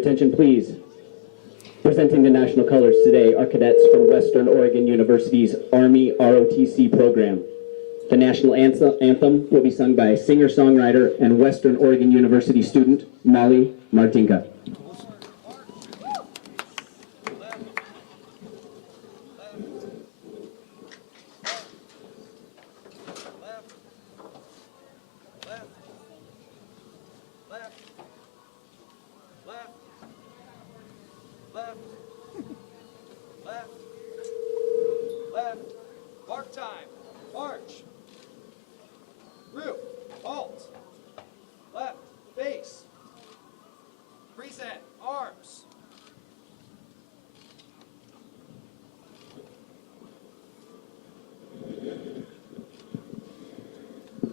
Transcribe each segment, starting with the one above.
attention, please. Presenting the national colors today are cadets from Western Oregon University's Army ROTC program. The national anthem will be sung by singer-songwriter and Western Oregon University student Molly Martinka.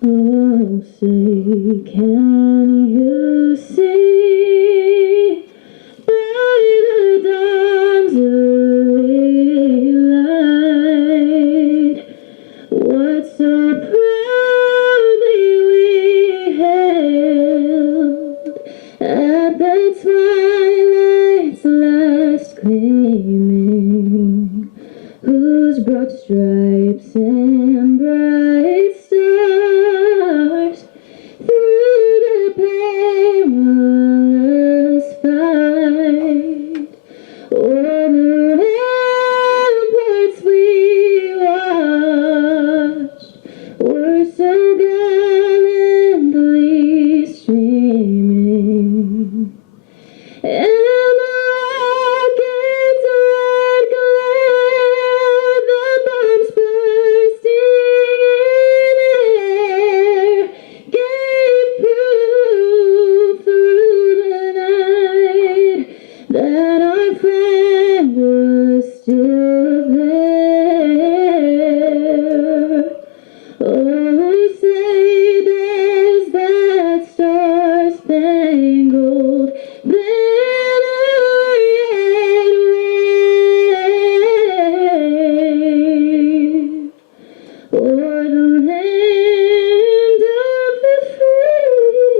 Oh, say, can you see by the dawn's early light what so proudly we hailed at the twilight's last gleaming, whose broad stripes and bright stars through the perilous fight o'er the ramparts we watched were so gallantly streaming. And the rocket's red glare, the bombs bursting in air, gave proof through the night that our friend was still there. Oh, say does that star-spangled banner yet wave o'er the land of the free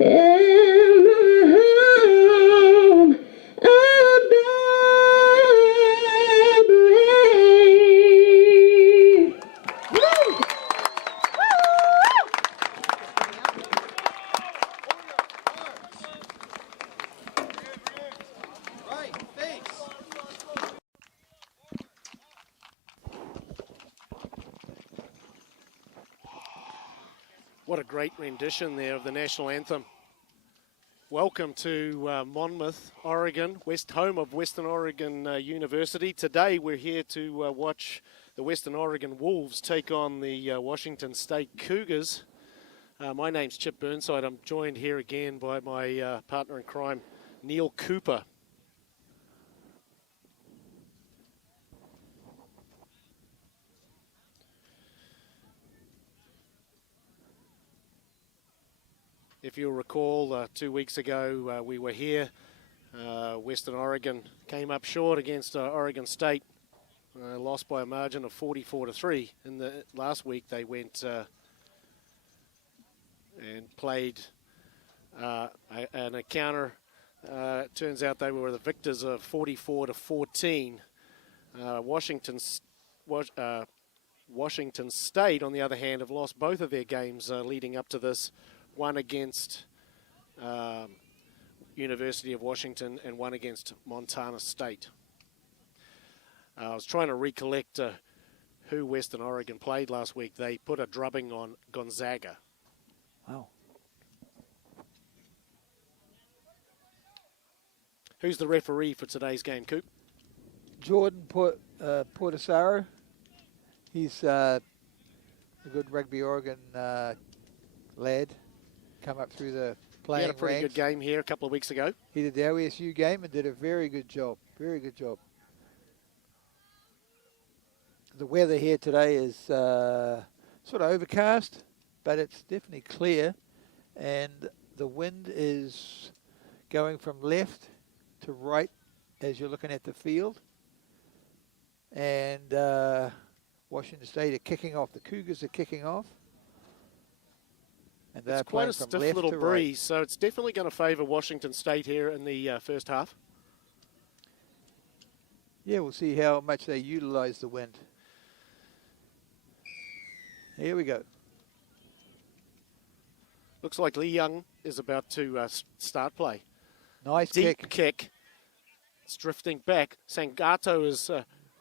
and the home of the brave. Right, face. What a great rendition there of the national anthem. Welcome to Monmouth, Oregon, home of Western Oregon University. Today we're here to watch the Western Oregon Wolves take on the Washington State Cougars. My name's Chip Burnside. I'm joined here again by my partner in crime, Neil Cooper. If you'll recall, 2 weeks ago we were here. Western Oregon came up short against Oregon State, lost by a margin of 44-3. In the last week they went and played an encounter. Turns out they were the victors of 44-14. Washington State, on the other hand, have lost both of their games leading up to this. One against University of Washington and one against Montana State. I was trying to recollect who Western Oregon played last week. They put a drubbing on Gonzaga. Wow. Who's the referee for today's game, Coop? Jordan Portisaro. He's a good Rugby Oregon lad. Come up through the playing He had a pretty ranks. good game here a couple of weeks ago. He did the OSU game and did a very good job. Very good job. The weather here today is sort of overcast, but it's definitely clear. And the wind is going from left to right as you're looking at the field. And Washington State are kicking off. The Cougars are kicking off. And they're It's quite playing a from stiff left little to right. breeze, so it's definitely going to favour Washington State here in the first half. Yeah, we'll see how much they utilize the wind. Here we go. Looks like Lee Young is about to start play. Nice Deep kick. It's drifting back. Sangato has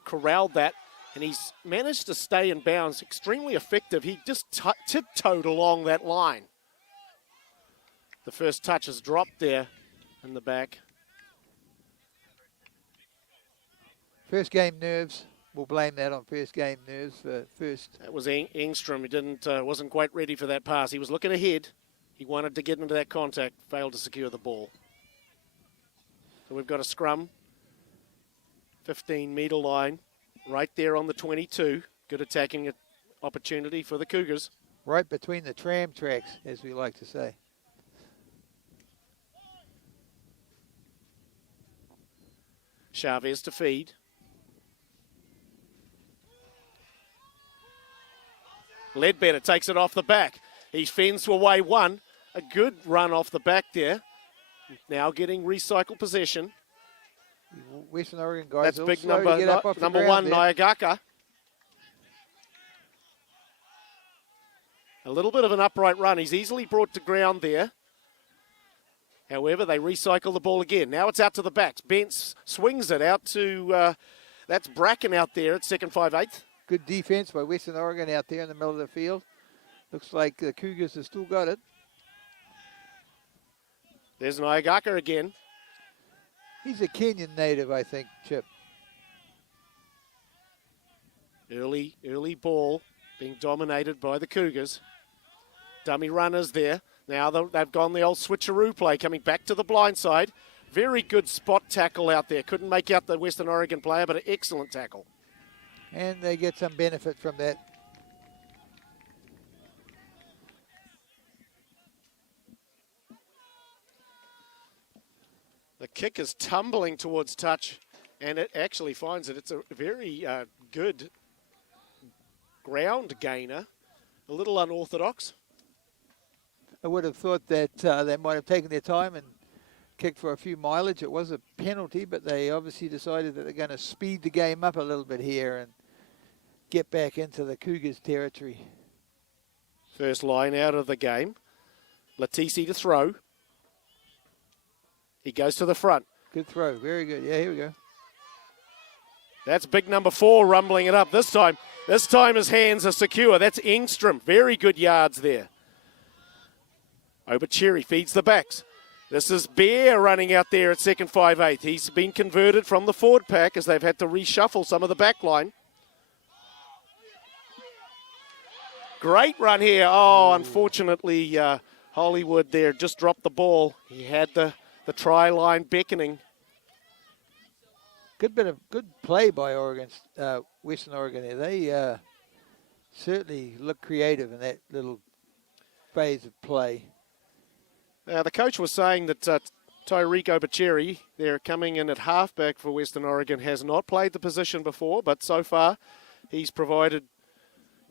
corralled that, and he's managed to stay in bounds. Extremely effective. He just tiptoed along that line. The first touch is dropped there in the back. First game nerves. We'll blame that on first game nerves for first. That was Engstrom. He wasn't quite ready for that pass. He was looking ahead. He wanted to get into that contact, failed to secure the ball. So we've got a scrum, 15-metre line, right there on the 22. Good attacking opportunity for the Cougars. Right between the tram tracks, as we like to say. Chavez to feed. Ledbetter takes it off the back. He fends away one. A good run off the back there. Now getting recycled possession. Western Oregon guys. That's all big slow to get up off the number ground one, there. Nyagaka. A little bit of an upright run. He's easily brought to ground there. However, they recycle the ball again. Now it's out to the backs. Bentz swings it out to, that's Bracken out there at second 5/8. Good defense by Western Oregon out there in the middle of the field. Looks like the Cougars have still got it. There's Nyagaka again. He's a Kenyan native, I think, Chip. Early ball being dominated by the Cougars. Dummy runners there. Now they've gone the old switcheroo play, coming back to the blind side. Very good spot tackle out there. Couldn't make out the Western Oregon player, but an excellent tackle. And they get some benefit from that. The kick is tumbling towards touch, and it actually finds it. It's a very good ground gainer. A little unorthodox. I would have thought that they might have taken their time and kicked for a few mileage. It was a penalty, but they obviously decided that they're going to speed the game up a little bit here and get back into the Cougars' territory. First line out of the game. Latisi to throw. He goes to the front. Good throw. Very good. Yeah, here we go. That's big number 4 rumbling it up this time. This time his hands are secure. That's Engstrom. Very good yards there. Obachiri feeds the backs. This is Bear running out there at second 5/8. He's been converted from the forward pack as they've had to reshuffle some of the back line. Great run here. Oh, unfortunately, Hollywood there just dropped the ball. He had the try line beckoning. Good play by Oregon, Western Oregon there. They certainly look creative in that little phase of play. The coach was saying that Tyreek Obachiri, they're coming in at halfback for Western Oregon, has not played the position before, but so far he's provided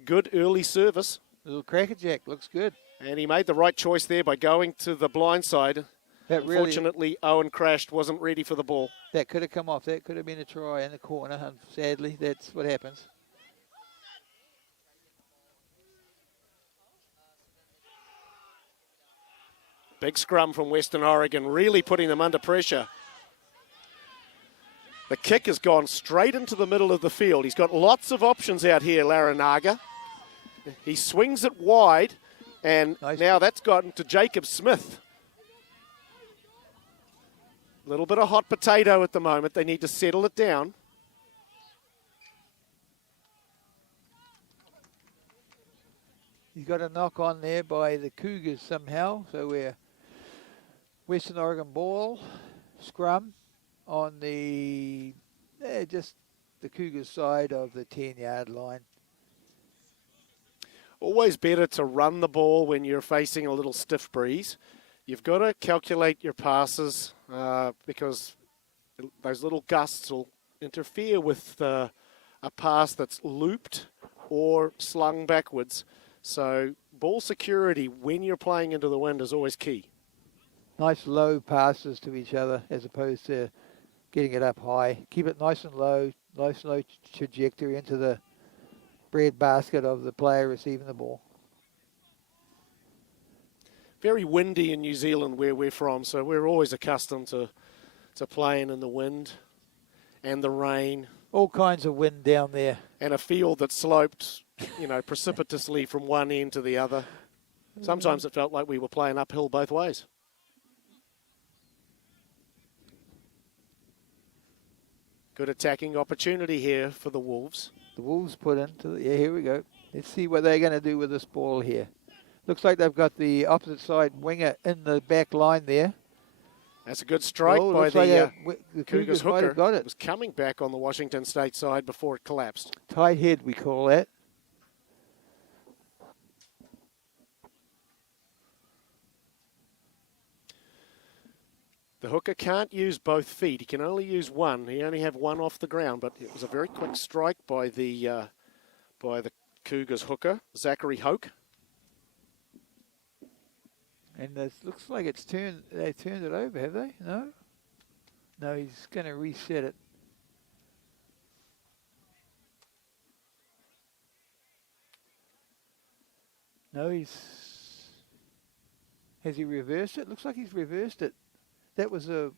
good early service. Little crackerjack looks good. And he made the right choice there by going to the blind side. Unfortunately, Owen crashed, wasn't ready for the ball. That could have come off. That could have been a try in the corner, and sadly, that's what happens. Big scrum from Western Oregon, really putting them under pressure. The kick has gone straight into the middle of the field. He's got lots of options out here, Larinaga. He swings it wide, and now that's gotten to Jacob Smith. A little bit of hot potato at the moment. They need to settle it down. He's got a knock on there by the Cougars somehow. So we're Western Oregon ball, scrum on the, just the Cougars side of the 10-yard line. Always better to run the ball when you're facing a little stiff breeze. You've got to calculate your passes because those little gusts will interfere with a pass that's looped or slung backwards. So ball security when you're playing into the wind is always key. Nice low passes to each other as opposed to getting it up high. Keep it nice and low, nice low trajectory into the bread basket of the player receiving the ball. Very windy in New Zealand where we're from, so we're always accustomed to playing in the wind and the rain. All kinds of wind down there. And a field that sloped, precipitously from one end to the other. Sometimes it felt like we were playing uphill both ways. Good attacking opportunity here for the Wolves. The Wolves put into yeah, here we go. Let's see what they're going to do with this ball here. Looks like they've got the opposite side winger in the back line there. That's a good strike by the Cougars might hooker. have got It it. was coming back on the Washington State side before it collapsed. Tight head, we call that. The hooker can't use both feet. He can only use one. He only have one off the ground, but it was a very quick strike by the Cougars hooker, Zachary Hoke. And it looks like it's turned. They turned it over, have they? No. No, he's going to reset it. No, has he reversed it? Looks like he's reversed it. That was a.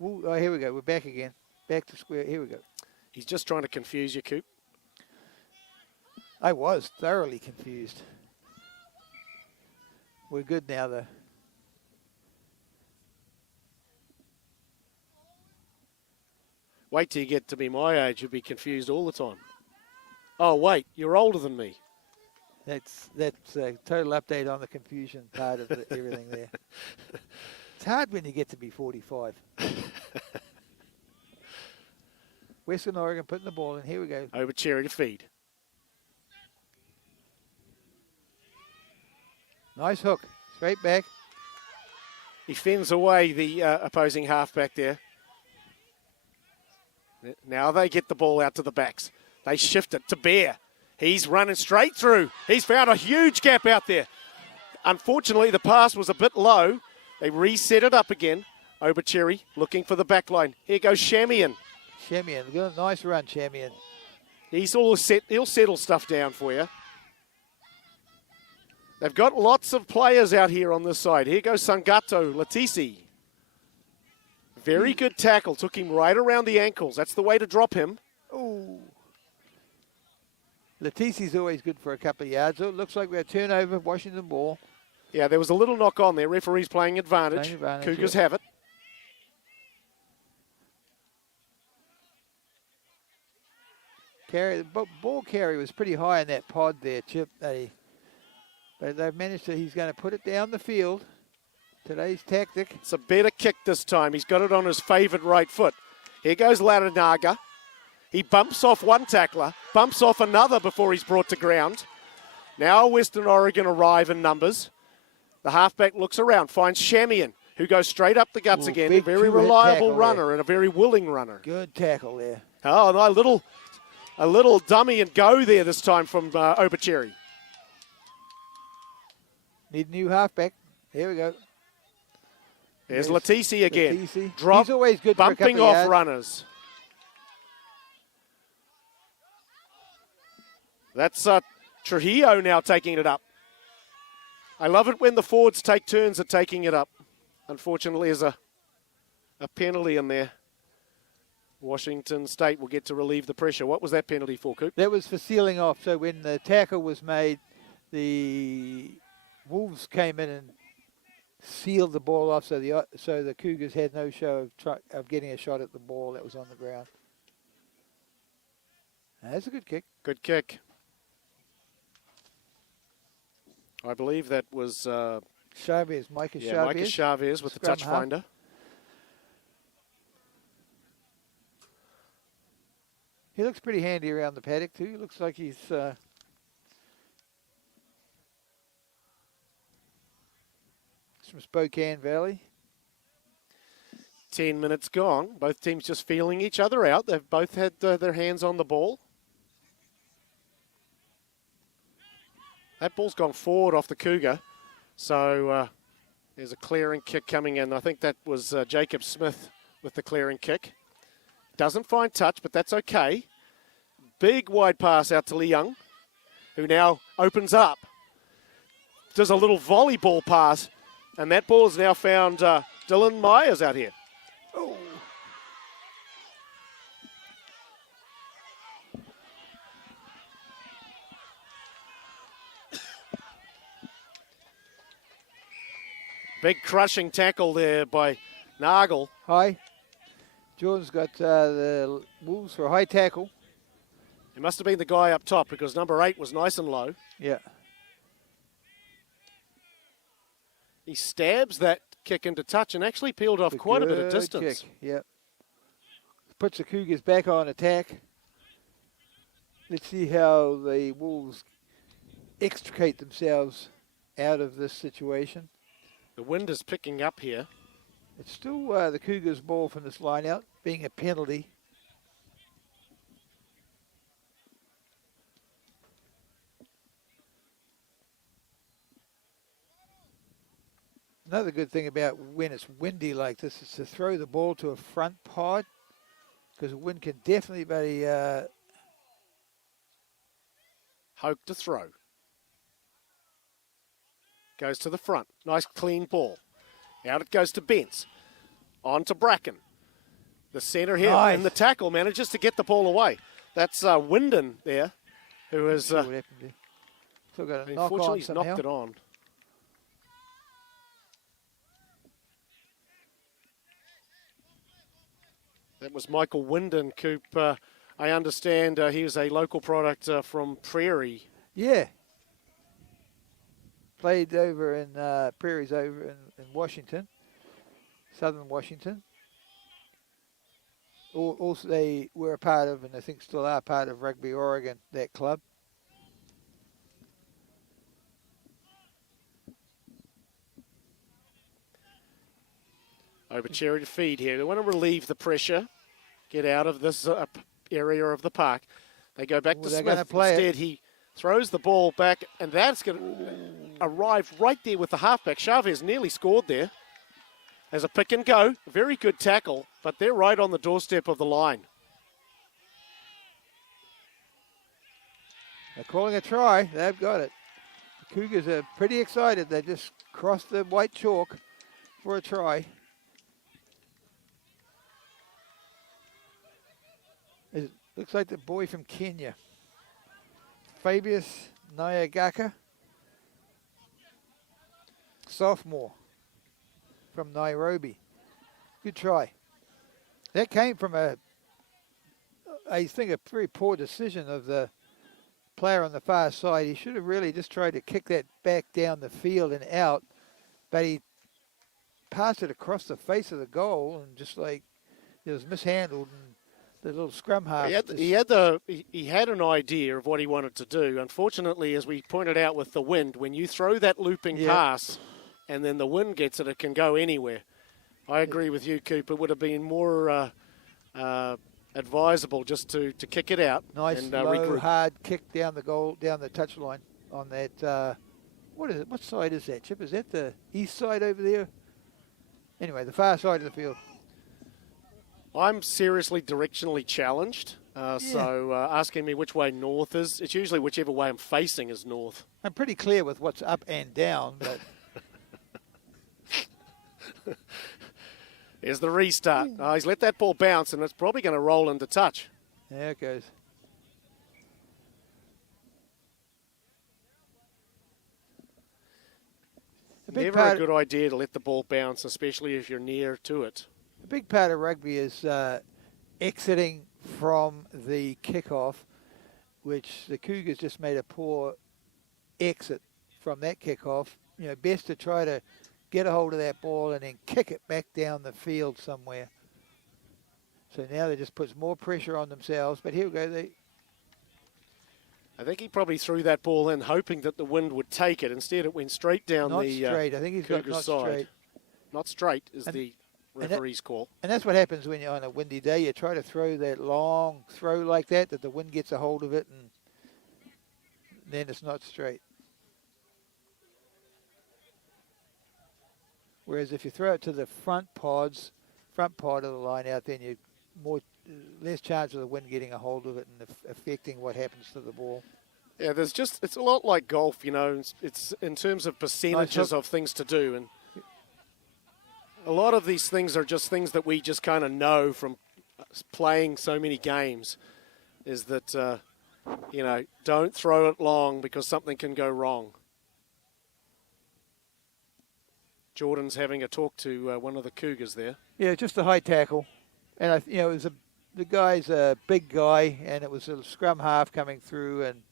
Oh, here we go. We're back again. Back to square. Here we go. He's just trying to confuse you, Coop. I was thoroughly confused. We're good now, though. Wait till you get to be my age, you'll be confused all the time. Oh, wait, you're older than me. That's a total update on the confusion part of everything there. It's hard when you get to be 45. Western Oregon putting the ball in. Here we go. Over Cherry to feed. Nice hook. Straight back. He fends away the opposing halfback there. Now they get the ball out to the backs. They shift it to Bear. He's running straight through. He's found a huge gap out there. Unfortunately, the pass was a bit low. They reset it up again. Obercherry looking for the back line. Here goes Shamian. Shamian. Good, nice run, Shamian. He's all set. He'll settle stuff down for you. They've got lots of players out here on this side. Here goes Sangato Latisi. Very good tackle. Took him right around the ankles. That's the way to drop him. Oh. Latisi's always good for a couple of yards. Oh, it looks like we're a turnover, Washington ball. Yeah, there was a little knock on there. Referee's playing advantage. Cougars have it. The ball carry was pretty high in that pod there, Chip. But they've managed to, he's going to put it down the field. Today's tactic. It's a better kick this time. He's got it on his favourite right foot. Here goes Laranaga. He bumps off one tackler, bumps off another before he's brought to ground. Now Western Oregon arrive in numbers. The halfback looks around, finds Shamian, who goes straight up the guts again. A very reliable runner and a very willing runner. Good tackle there. Oh, no, a little dummy and go there this time from Obercherry. Need a new halfback. Here we go. There's Latisi again. Latisi. Drop, he's always good bumping for a off yards. runners. That's Trujillo now taking it up. I love it when the forwards take turns at taking it up. Unfortunately, there's a penalty in there. Washington State will get to relieve the pressure. What was that penalty for, Coop? That was for sealing off. So when the tackle was made, the Wolves came in and sealed the ball off, so the Cougars had no show of getting a shot at the ball that was on the ground. That's a good kick. Good kick. I believe that was Chavez, Micah Chavez. Micah Chavez with the touch finder. He looks pretty handy around the paddock too. He looks like he's from Spokane Valley. 10 minutes gone. Both teams just feeling each other out. They've both had their hands on the ball. That ball's gone forward off the Cougar. So there's a clearing kick coming in. I think that was Jacob Smith with the clearing kick. Doesn't find touch, but that's okay. Big wide pass out to Lee Young, who now opens up. Does a little volleyball pass, and that ball has now found Dylan Myers out here. Oh. Big crushing tackle there by Nagel. High. Jordan's got the Wolves for a high tackle. It must have been the guy up top because number 8 was nice and low. Yeah. He stabs that kick into touch and actually peeled off quite a bit of distance. Kick. Yeah. Puts the Cougars back on attack. Let's see how the Wolves extricate themselves out of this situation. The wind is picking up here. It's still the Cougars' ball from this line out, being a penalty. Another good thing about when it's windy like this is to throw the ball to a front pod, because the wind can definitely be Hoke to throw. Goes to the front. Nice clean ball. Out it goes to Bentz. On to Bracken. The centre here Nice. and the tackle manages to get the ball away. That's Wyndon there, who has what happened there. Still got a knock unfortunately on he's somehow. knocked it on. That was Michael Wyndon, Coop. I understand he was a local product from Prairie. Yeah. Played over in Prairie's over in Washington, southern Washington. Also, they were a part of, and I think still are part of Rugby Oregon, that club. Over Cherry to feed here. They want to relieve the pressure, get out of this area of the park. They go back to They're Smith. gonna play it. Instead, he throws the ball back, and that's going to arrive right there with the halfback. Chavez nearly scored there. As a pick and go, very good tackle, but they're right on the doorstep of the line. They're calling a try. They've got it. The Cougars are pretty excited. They just crossed the white chalk for a try. It looks like the boy from Kenya, Fabius Nyagaka, sophomore from Nairobi. Good try. That came from I think, a very poor decision of the player on the far side. He should have really just tried to kick that back down the field and out, but he passed it across the face of the goal and just like it was mishandled, and the little scrum half. He had an idea of what he wanted to do. Unfortunately, as we pointed out with the wind, when you throw that looping pass and then the wind gets it, it can go anywhere. I agree with you, Coop. It would have been more advisable just to kick it out. Nice and low, regroup. hard kick down the goal, down the touch line on that. What is it? What side is that, Chip? Is that the east side over there? Anyway, the far side of the field. I'm seriously directionally challenged, so asking me which way north is, it's usually whichever way I'm facing is north. I'm pretty clear with what's up and down, but Here's the restart. He's let that ball bounce, and it's probably going to roll into touch. there it goes. Never a good idea to let the ball bounce, especially if you're near to it. A big part of rugby is exiting from the kickoff, which the Cougars just made a poor exit from that kickoff. You know, best to try to get a hold of that ball and then kick it back down the field somewhere. So now that just puts more pressure on themselves. But here we go. I think he probably threw that ball in hoping that the wind would take it. Instead, it went straight down Not the straight. I think he's got Cougars not side. straight. Not straight is the referee's call. And that's what happens when you're on a windy day. You try to throw that long throw like that the wind gets a hold of it, and then it's not straight. Whereas if you throw it to the front part of the line out, then you less chance of the wind getting a hold of it and affecting what happens to the ball. Yeah, it's a lot like golf, you know. It's in terms of percentages of things to do, and a lot of these things are just things that we just kind of know from playing so many games, is that, you know, don't throw it long because something can go wrong. Jordan's having a talk to one of the Cougars there. Yeah, just a high tackle. And, you know, the guy's a big guy, and it was a scrum half coming through, and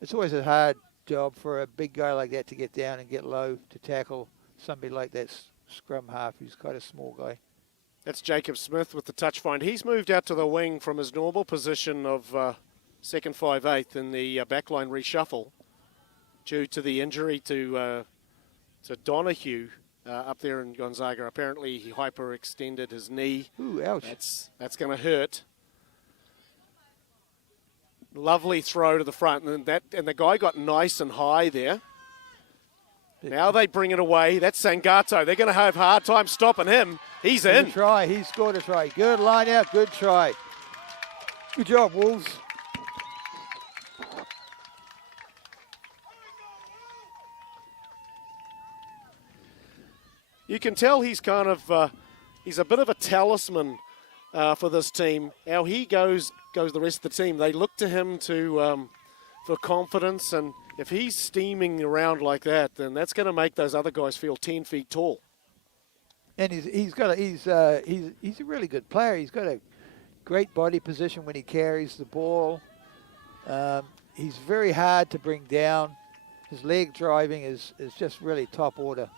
it's always a hard job for a big guy like that to get down and get low to tackle somebody like that scrum half who's quite a small guy. That's Jacob Smith with the touch find. He's moved out to the wing from his normal position of second 5/8 in the backline reshuffle due to the injury to Donahue up there in Gonzaga. Apparently he hyperextended his knee. Ooh, ouch. That's going to hurt. Lovely throw to the front, and the guy got nice and high there. Now they bring it away. That's Sangato. They're going to have a hard time stopping him. He's in. Good try. He scored a try. Good line out. Good try. Good job, Wolves. You can tell he's kind of he's a bit of a talisman for this team. How he goes the rest of the team. They look to him for confidence, and if he's steaming around like that, then that's going to make those other guys feel 10 feet tall. And he's a really good player. He's got a great body position when he carries the ball. He's very hard to bring down. His leg driving is just really top order.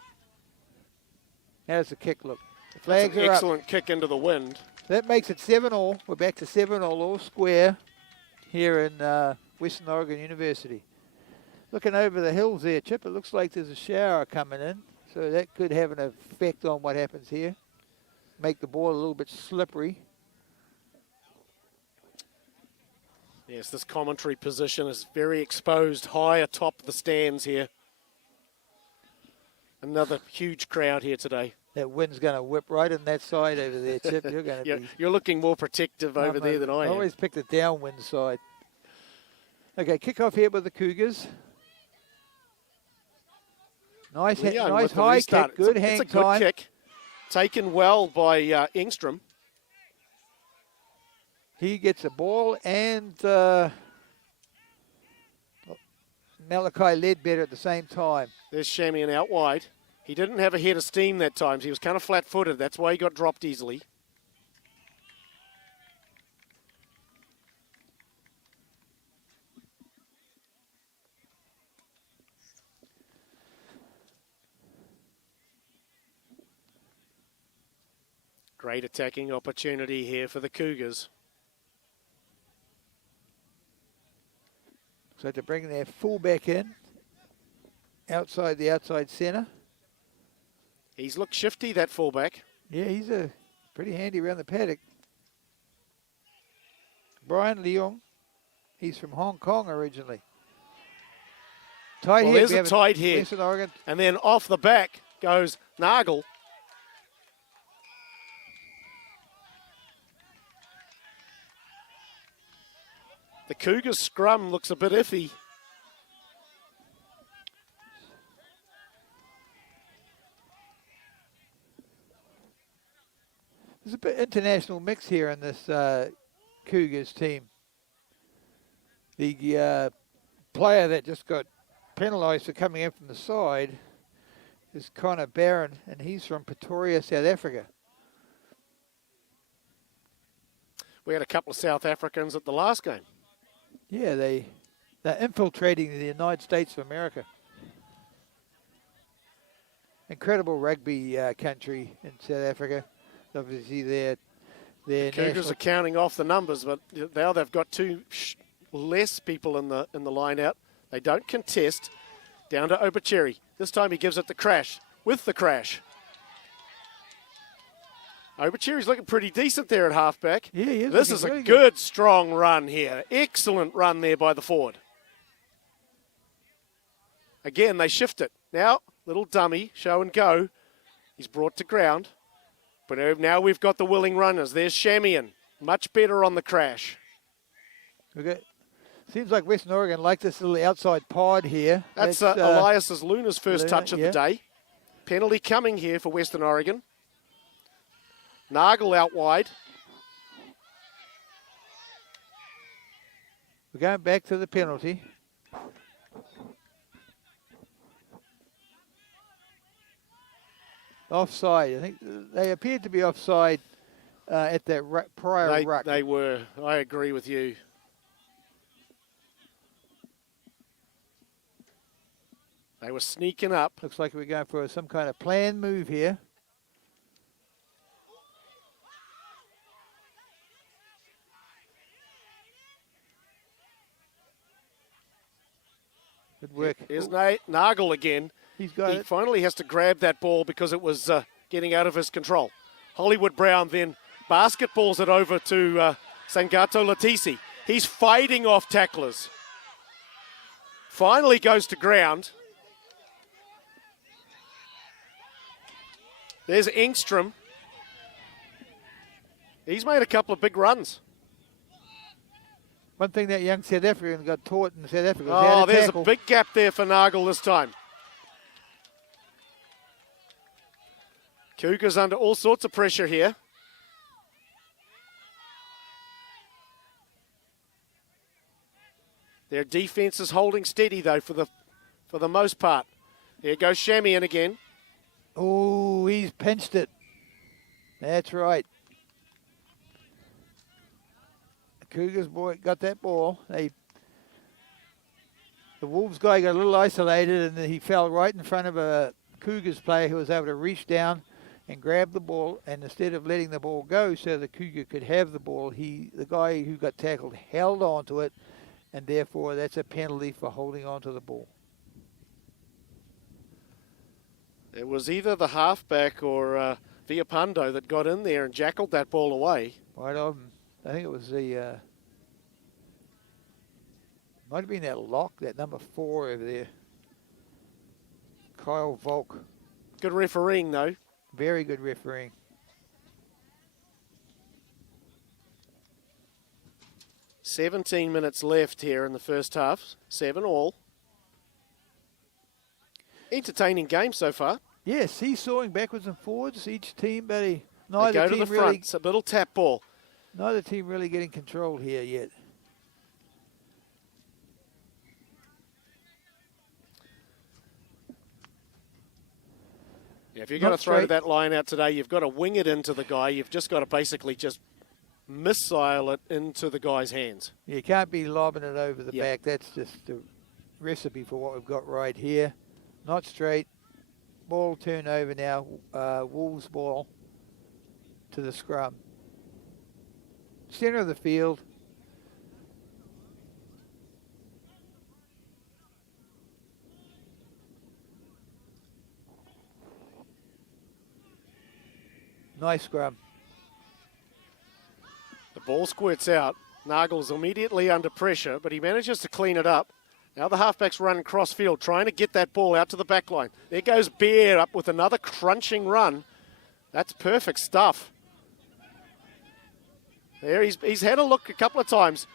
How's the kick look? The flags That's an are excellent up. kick into the wind. That makes it 7-all. We're back to 7-all, all square here in Western Oregon University. Looking over the hills there, Chip, it looks like there's a shower coming in. So that could have an effect on what happens here. Make the ball a little bit slippery. Yes, this commentary position is very exposed, high atop the stands here. Another huge crowd here today. That wind's going to whip right in that side over there, Chip. You're going to be... You're looking more protective over there than I am. I always pick the downwind side. Okay, kick off here with the Cougars. Nice, nice high kick, good hang time. It's a good kick. Taken well by Engstrom. He gets a ball, and Malachi Ledbetter at the same time. There's Shamian out wide. He didn't have a head of steam that time. He was kind of flat-footed. That's why he got dropped easily. Great attacking opportunity here for the Cougars. So to bring their fullback in, outside the outside centre. He's looked shifty, that fullback. Yeah, he's pretty handy around the paddock. Brian Leong, he's from Hong Kong originally. Tight well, head. there's a tight head. Western Oregon. And then off the back goes Nagel. The Cougars scrum looks a bit iffy. There's a bit international mix here in this Cougars team. The player that just got penalised for coming in from the side is Connor Barron, and he's from Pretoria, South Africa. We had a couple of South Africans at the last game. Yeah, they're infiltrating the United States of America. Incredible rugby country in South Africa. Obviously, the Cougars are counting off the numbers, but now they've got two less people in the line out. They don't contest. Down to Obucheri. This time he gives it the crash. With the crash. Obucheri's looking pretty decent there at halfback. Yeah, he is. This is a good, strong run here. Excellent run there by the forward. Again, they shift it. Now, little dummy, show and go. He's brought to ground. But now we've got the willing runners. There's Shamian. Much better on the crash. Okay. Seems like Western Oregon like this little outside pod here. That's Elias Luna's first touch of the day. Penalty coming here for Western Oregon. Nagel out wide. We're going back to the penalty. Offside. I think they appeared to be offside at that prior ruck. They were. I agree with you. They were sneaking up. Looks like we're going for some kind of planned move here. Good work. Here's Nagel again. He finally has to grab that ball because it was getting out of his control. Hollywood Brown then basketballs it over to Sangato Latisi. He's fighting off tacklers. Finally goes to ground. There's Engstrom. He's made a couple of big runs. One thing that young South African got taught in South Africa was how Oh, to there's tackle. a big gap there for Nagel this time. Cougars under all sorts of pressure here. Their defense is holding steady though for the most part. Here goes Shamian again. Oh, he's pinched it. That's right. The Cougars boy got that ball. The Wolves guy got a little isolated and he fell right in front of a Cougars player who was able to reach down and grab the ball, and instead of letting the ball go so the Cougar could have the ball, the guy who got tackled held on to it, and therefore that's a penalty for holding on to the ball. It was either the halfback or Viapando that got in there and jackled that ball away. Right on. I think it was the might have been that lock, that number 4 over there. Kyle Volk. Good refereeing though. Very good refereeing. "17 minutes left here in the first half. 7-all. Entertaining game so far. Yes, seesawing backwards and forwards, each team, but They neither go to team the front. really, It's a little tap ball. neither team really getting control here yet. Yeah, if you're going to Not throw straight. that line out today, you've got to wing it into the guy. You've just got to basically just missile it into the guy's hands. You can't be lobbing it over the Yep. back. That's just the recipe for what we've got right here. Not straight. Ball turnover now. Wolves ball to the scrum. Center of the field. Nice scrum. The ball squirts out. Nagel's immediately under pressure, but he manages to clean it up. Now the halfback's running cross field, trying to get that ball out to the back line. There goes Bear up with another crunching run. That's perfect stuff. There, he's had a look a couple of times.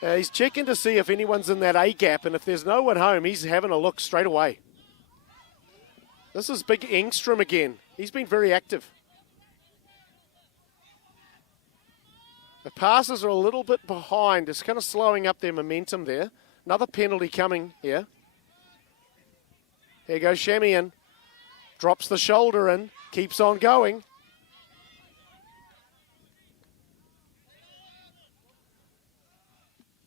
He's checking to see if anyone's in that A gap, and if there's no one home, he's having a look straight away. This is big Engstrom again. He's been very active. The passes are a little bit behind. It's kind of slowing up their momentum there. Another penalty coming here. Here goes Shamian. Drops the shoulder in. Keeps on going.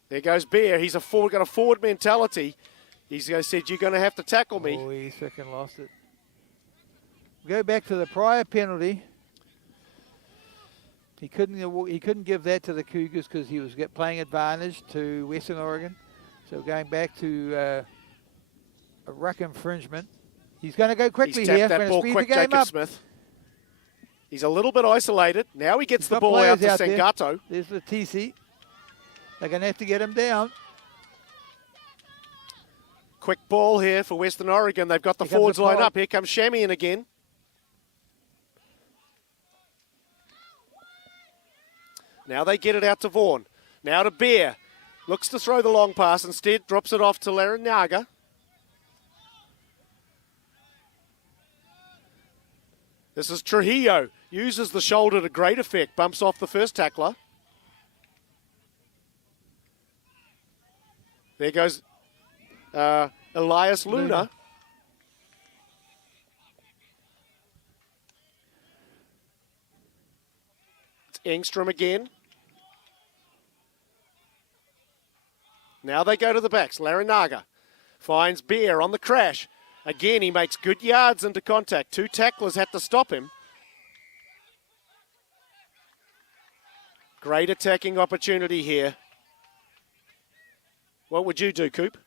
There goes Bear. He's got a forward mentality. He's said, "You're going to have to tackle me." Oh, he second lost it. Go back to the prior penalty. He couldn't give that to the Cougars because he was playing advantage to Western Oregon. So going back to a ruck infringement. He's going to go quickly He's here. tapped that Going to ball speed quick, the game Jacob up. Smith. He's a little bit isolated. Now he gets He's the got ball out players to there. Sangato. There's the TC. They're going to have to get him down. Quick ball here for Western Oregon. They've got the Here comes forwards the line pod. up. Here comes Shamian again. Now they get it out to Vaughan. Now to Bear. Looks to throw the long pass. Instead, drops it off to Larinaga. This is Trujillo. Uses the shoulder to great effect. Bumps off the first tackler. There goes Elias Luna. It's Engstrom again. Now they go to the backs. Larinaga finds Bear on the crash. Again, he makes good yards into contact. 2 tacklers had to stop him. Great attacking opportunity here. What would you do, Coop?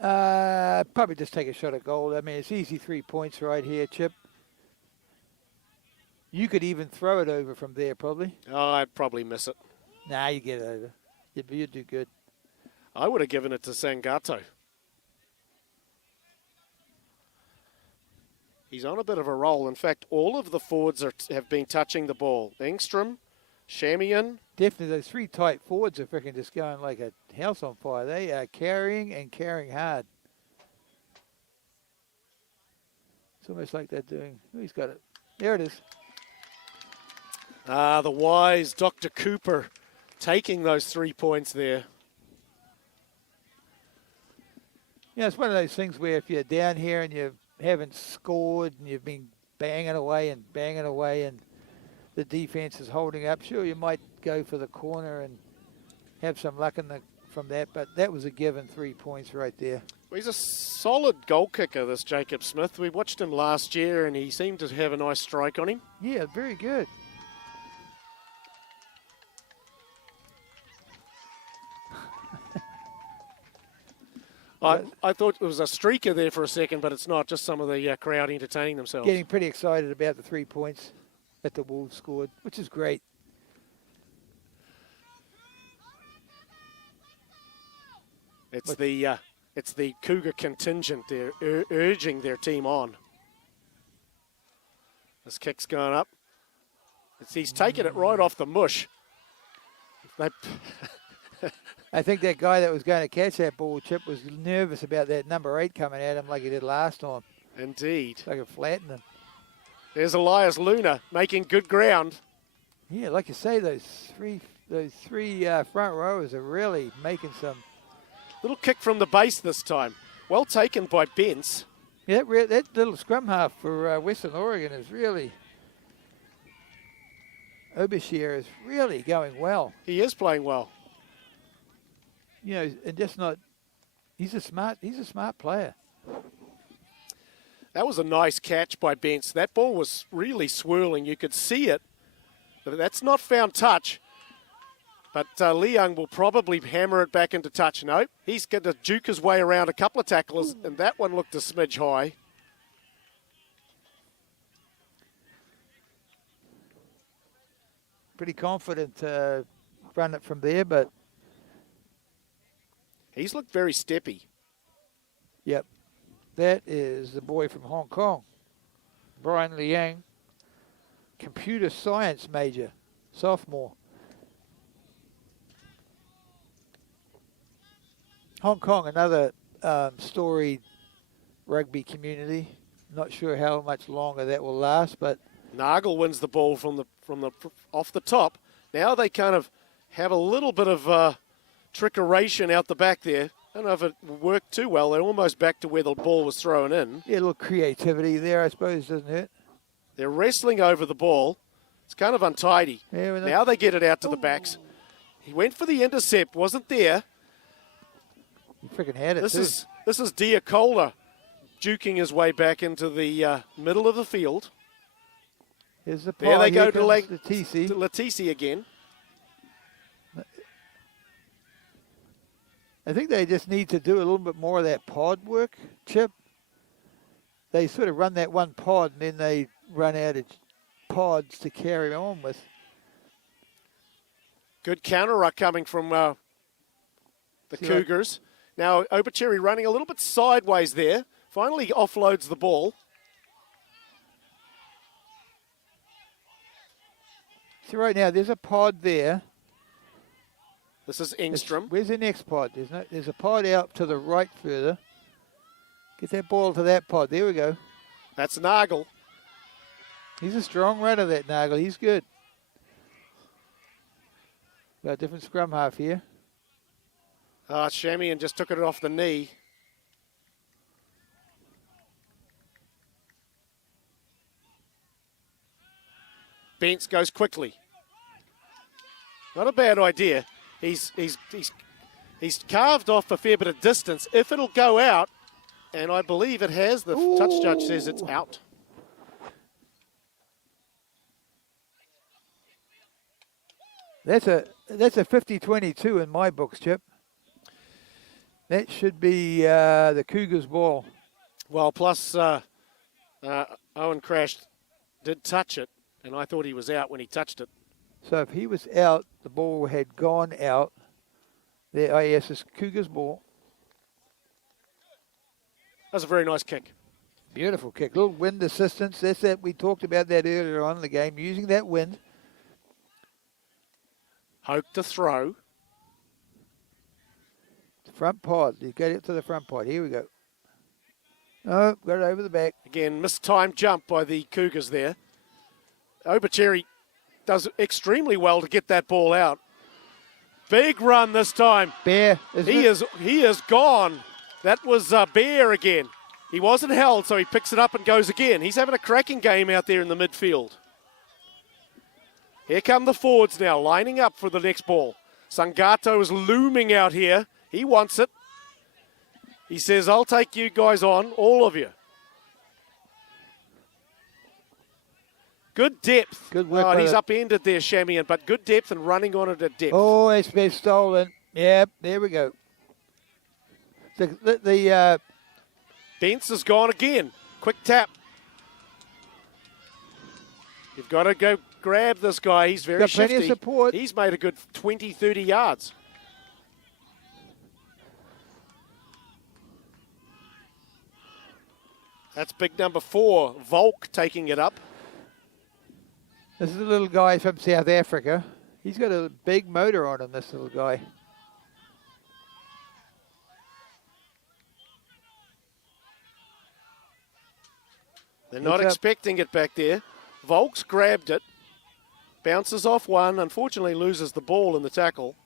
Probably just take a shot at goal. I mean, it's easy 3 points right here, Chip. You could even throw it over from there, probably. Oh, I'd probably miss it. Nah, you get it over. You'd do good. I would have given it to Sangato. He's on a bit of a roll. In fact, all of the forwards have been touching the ball. Engstrom, Shamian. Definitely, those 3 tight forwards are freaking just going like a house on fire. They are carrying and carrying hard. It's almost like they're doing. Oh, he's got it. There it is. The wise Dr. Cooper taking those 3 points there. Yeah, it's one of those things where if you're down here and you haven't scored and you've been banging away and the defense is holding up, sure, you might go for the corner and have some luck from that, but that was a given 3 points right there. Well, he's a solid goal kicker, this Jacob Smith. We watched him last year and he seemed to have a nice strike on him. Yeah, very good. I thought it was a streaker there for a second, but it's not. Just some of the crowd entertaining themselves. Getting pretty excited about the 3 points that the Wolves scored, which is great. It's the Cougar contingent. They're urging their team on. This kick's going up. He's taken it right off the mush. I think that guy that was going to catch that ball, Chip, was nervous about that number 8 coming at him like he did last time. Indeed. Like it flattened him. There's Elias Luna making good ground. Yeah, like you say, those three front rowers are really making some. Little kick from the base this time. Well taken by Bence. Yeah, that little scrum half for Western Oregon is really. Obashier is really going well. He is playing well. You know, and just not. He's a smart player. That was a nice catch by Bence. That ball was really swirling. You could see it. But that's not found touch. But Leung will probably hammer it back into touch. No, he's going to juke his way around a couple of tacklers, and that one looked a smidge high. Pretty confident run it from there, but. He's looked very steppy. Yep. That is the boy from Hong Kong, Brian Liang, computer science major, sophomore. Hong Kong, another storied rugby community. Not sure how much longer that will last, but Nagel wins the ball from the off the top. Now they kind of have a little bit of trickeration out the back there. I don't know if it worked too well. They're almost back to where the ball was thrown in. Yeah, a little creativity there, I suppose, doesn't it? They're wrestling over the ball. It's kind of untidy. Yeah, now they get it out to the backs. He went for the intercept, wasn't there. He freaking had it, This is Diacola juking his way back into the middle of the field. Here's the There they go to Latisi. Latisi again. I think they just need to do a little bit more of that pod work, Chip. They sort of run that one pod and then they run out of pods to carry on with. Good counter ruck coming from the Cougars. Now Obucheri running a little bit sideways there. Finally offloads the ball. See right now, there's a pod there. This is Engstrom. Where's the next pod? There's a pod out to the right further. Get that ball to that pod. There we go. That's Nagel. He's a strong runner, that Nagel. He's good. Got a different scrum half here. Shamian just took it off the knee. Bence goes quickly. Not a bad idea. He's carved off a fair bit of distance. If it'll go out, and I believe it has, the touch judge says it's out. That's a 50-22 in my books, Chip. That should be the Cougars' ball. Well, plus Owen crashed, did touch it, and I thought he was out when he touched it. So if he was out, the ball had gone out. There, oh yes, it's Cougars' ball. That was a very nice kick. Beautiful kick. Little wind assistance. That's that. We talked about that earlier on in the game, using that wind. Hoke to throw. Front pod. You get it to the front pod. Here we go. Oh, got it over the back. Again, mistimed jump by the Cougars there. Obucheri does extremely well to get that ball out. Big run this time. Bear. He is gone. That was Bear again. He wasn't held, so he picks it up and goes again. He's having a cracking game out there in the midfield. Here come the forwards now, lining up for the next ball. Sangato is looming out here. He wants it. He says, I'll take you guys on, all of you. Good depth. Good work. Oh, he's upended there, Shamian, but good depth and running on it at depth. Oh, it's been stolen. Yep, there we go. The Bence has gone again. Quick tap. You've got to go grab this guy. He's very got shifty. plenty of support. He's made a good 20, 30 yards. That's big number 4, Volk, taking it up. This is a little guy from South Africa. He's got a big motor on him, this little guy. They're not expecting it back there. Volk's grabbed it. Bounces off one. Unfortunately loses the ball in the tackle.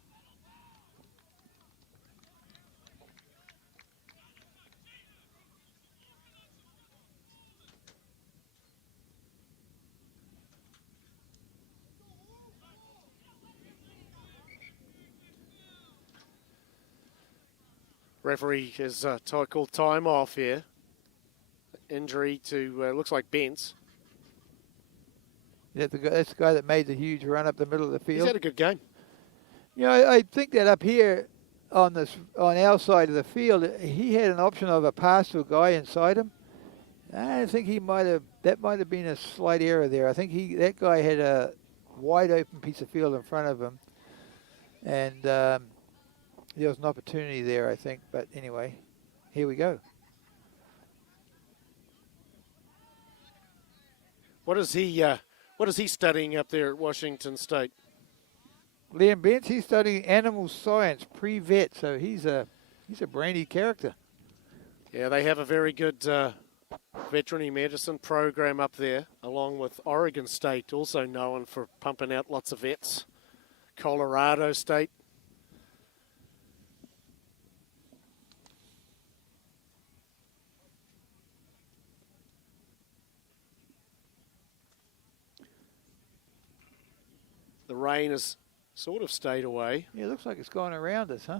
Referee has called time off here. Injury to, looks like Bence. That's the guy that made the huge run up the middle of the field. He's had a good game. You know, I think that up here on our side of the field, he had an option of a pass to a guy inside him. I think that might have been a slight error there. I think that guy had a wide open piece of field in front of him, and there was an opportunity there, I think. But anyway, here we go. What is he studying up there at Washington State? Liam Bence, he's studying animal science, pre-vet, so he's a brainy character. Yeah, they have a very good veterinary medicine program up there, along with Oregon State, also known for pumping out lots of vets. Colorado State. The rain has sort of stayed away. Yeah, it looks like it's gone around us, huh?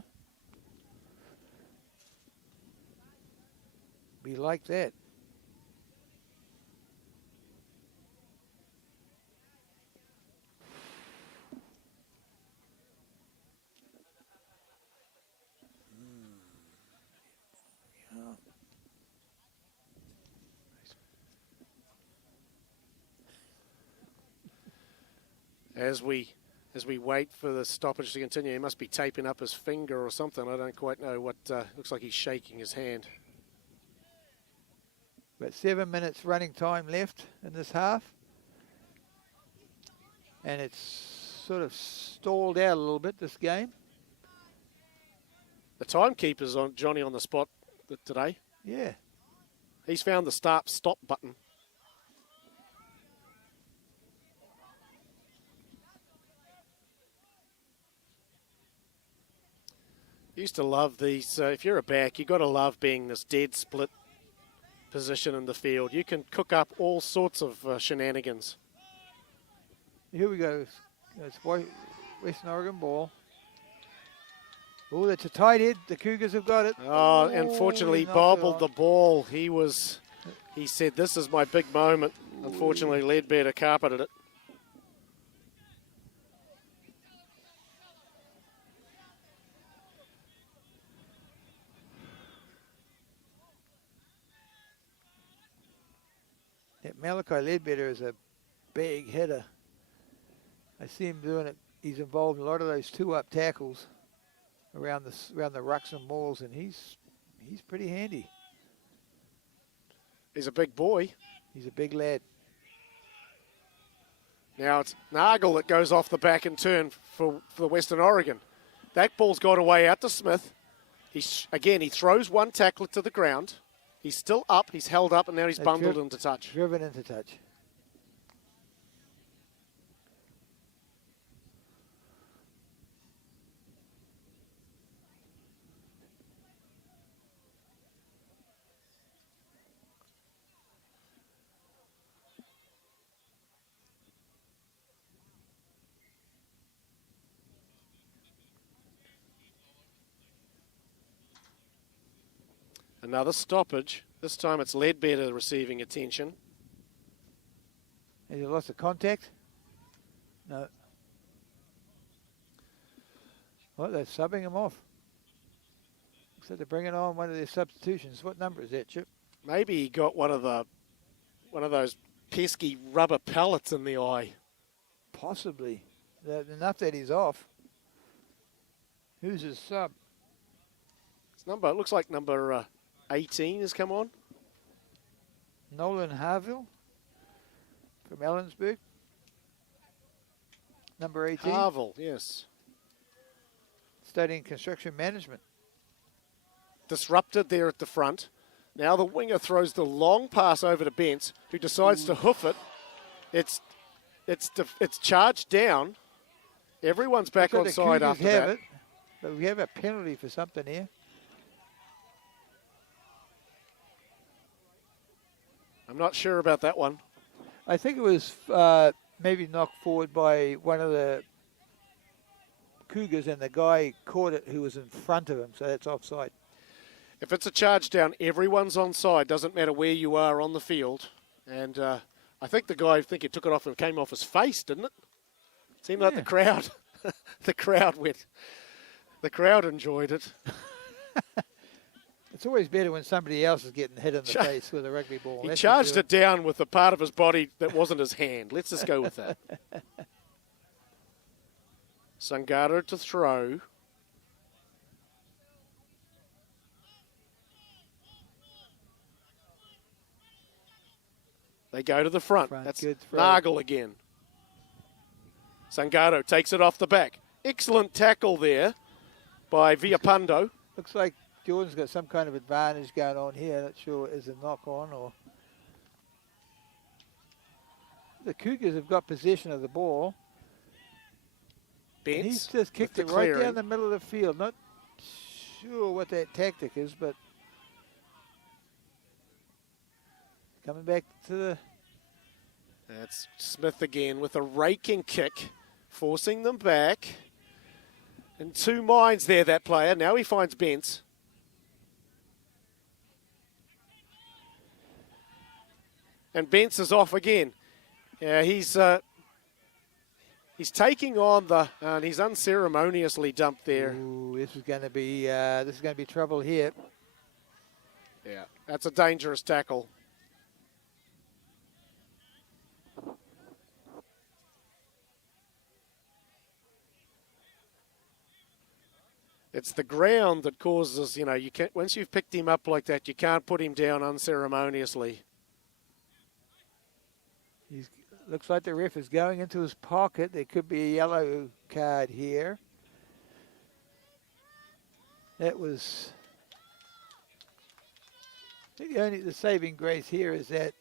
Be like that. As we wait for the stoppage to continue, he must be taping up his finger or something. I don't quite know what. Looks like he's shaking his hand. About 7 minutes running time left in this half. and it's sort of stalled out a little bit, this game. The timekeeper's on Johnny on the spot today. Yeah. He's found the start-stop button. Used to love these. If you're a back, you got to love being this dead split position in the field. You can cook up all sorts of shenanigans. Here we go. It's Western Oregon ball. Oh, that's a tight head. The Cougars have got it. Oh, unfortunately, he knocked it bobbled on. the ball. He said, "This is my big moment." Unfortunately, Ledbetter carpeted it. That Malachi Ledbetter is a big hitter. I see him doing it. He's involved in a lot of those two-up tackles around the rucks and malls, and he's pretty handy. He's a big boy. He's a big lad. Now it's Nagel that goes off the back and turn for Western Oregon. That ball's got away out to Smith. He throws one tackler to the ground. He's still up. He's held up, and now he's bundled into touch. Driven into touch. Another stoppage. This time it's Ledbetter receiving attention. Has he lost the contact? No. Well, they're subbing him off. So they're bringing on one of their substitutions. What number is that, Chip? Maybe he got one of those pesky rubber pellets in the eye. Possibly. Enough that he's off. Who's his sub? It looks like number 18 has come on. Nolan Harville from Ellensburg. Number 18. Harville, yes. Studying construction management. Disrupted there at the front. Now the winger throws the long pass over to Bentz, who decides to hoof it. It's charged down. Everyone's back on side after that. But we have a penalty for something here. I'm not sure about that one. I think it was maybe knocked forward by one of the Cougars, and the guy caught it who was in front of him, so that's offside. If it's a charge down, everyone's on side. Doesn't matter where you are on the field. And I think the guy, he took it off and came off his face, didn't it? Seemed like the crowd, the crowd enjoyed it. It's always better when somebody else is getting hit in the face with a rugby ball. He charged it down with the part of his body that wasn't his hand. Let's just go with that. Sangaro to throw. They go to the front. That's Nagel again. Sangaro takes it off the back. Excellent tackle there by Villapando. Looks like Jordan's got some kind of advantage going on here. Not sure is a knock on or. The Cougars have got possession of the ball. Bentz, he's just kicked it right down the middle of the field. Not sure what that tactic is, but coming back to the. That's Smith again with a raking kick, forcing them back. In two minds there, that player. Now he finds Bentz. And Bentz is off again. Yeah, he's taking on and he's unceremoniously dumped there. Ooh, this is going to be trouble here. Yeah, that's a dangerous tackle. It's the ground that causes, you can't, once you've picked him up like that, you can't put him down unceremoniously. Looks like the ref is going into his pocket. There could be a yellow card here. That was... I think the saving grace here is that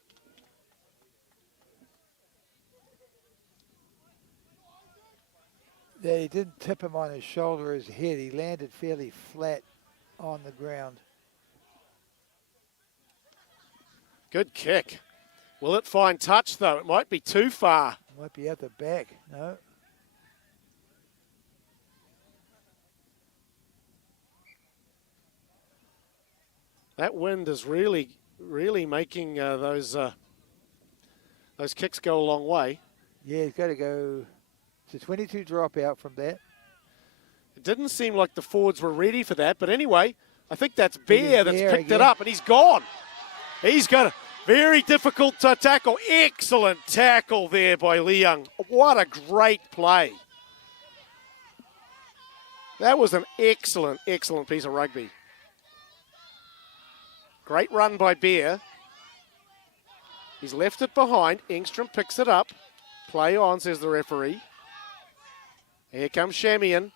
he didn't tip him on his shoulder or his head. He landed fairly flat on the ground. Good kick. Will it find touch, though? It might be too far. Might be at the back. No. That wind is really, really making those kicks go a long way. Yeah, he's got to go. It's a 22 dropout from that. It didn't seem like the forwards were ready for that, but anyway, I think that's Bear that's Bear picked again. it up, and he's gone. He's got a very difficult tackle. Excellent tackle there by Leung. What a great play. That was an excellent, excellent piece of rugby. Great run by Bear. He's left it behind. Engstrom picks it up. Play on, says the referee. Here comes Shamian.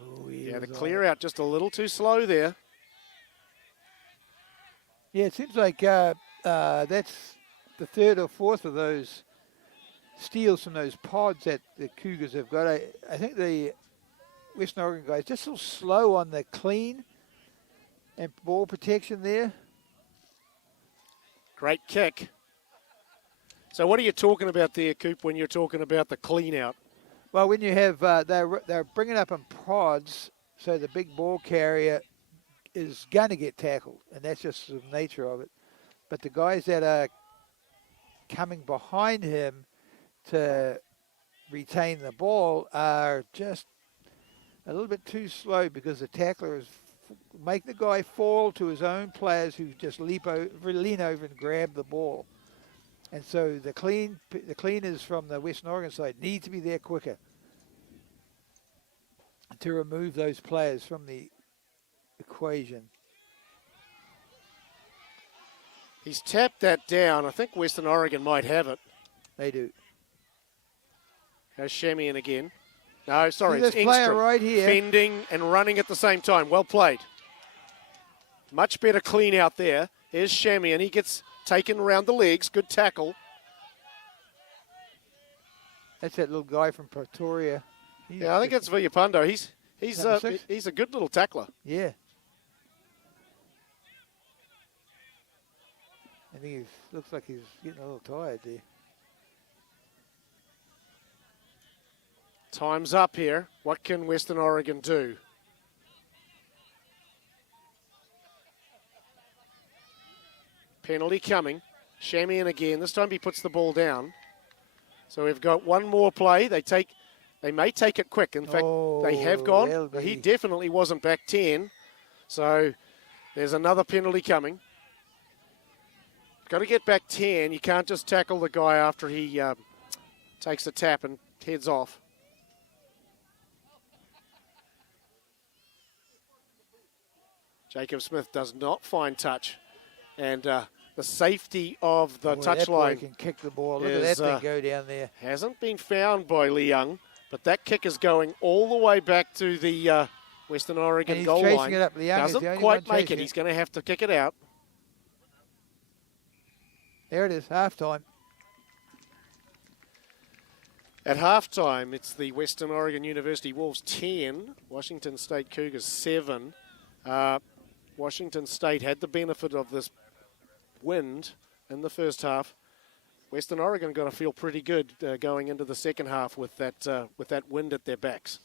Oh, Yeah, the clear out just a little too slow there. Yeah, it seems like that's the third or fourth of those steals from those pods that the Cougars have got. I think the Western Oregon guys just a little slow on the clean and ball protection there. Great kick. So what are you talking about there, Coop, when you're talking about the clean out? Well, when you have, they're bringing up in pods, so the big ball carrier is going to get tackled, and that's just the nature of it. But the guys that are coming behind him to retain the ball are just a little bit too slow because the tackler is make the guy fall to his own players who just lean over and grab the ball. And so the cleaners from the Western Oregon side need to be there quicker to remove those players from the equation. He's tapped that down. I think Western Oregon might have it. They do. Goes Shamian again. No, sorry, See it's this player Engstrom. right here. Fending and running at the same time. Well played. Much better clean out there. Here's Shamian. He gets taken around the legs. Good tackle. That's that little guy from Pretoria. Yeah, I think that's Villapando. Number 6? He's a good little tackler. Yeah. I think he looks like he's getting a little tired there. Time's up here. What can Western Oregon do? Penalty coming. Shamian again. This time he puts the ball down. So we've got one more play. They may take it quick. In fact, they have gone. He definitely wasn't back 10. So there's another penalty coming. Got to get back 10. You can't just tackle the guy after he takes a tap and heads off. Jacob Smith does not find touch. And the safety of the touchline can kick the ball. Look at that thing go down there. hasn't been found by Leung, but that kick is going all the way back to the Western Oregon goal chasing line. it up. Leung is the Doesn't only quite one make chasing it. He's going to have to kick it out. There it is, halftime. At halftime, it's the Western Oregon University Wolves 10, Washington State Cougars 7. Washington State had the benefit of this wind in the first half. Western Oregon got to feel pretty good going into the second half with that wind at their backs.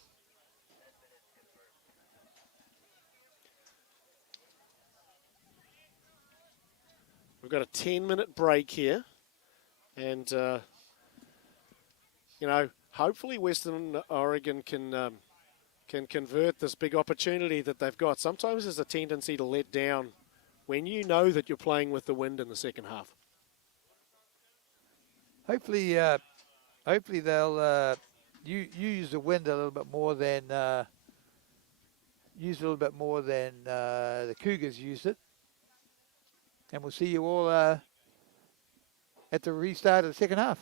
We've got a 10-minute break here, and hopefully Western Oregon can convert this big opportunity that they've got. Sometimes there's a tendency to let down when you know that you're playing with the wind in the second half. Hopefully they'll use the wind a little bit more than the Cougars used it. And we'll see you all at the restart of the second half.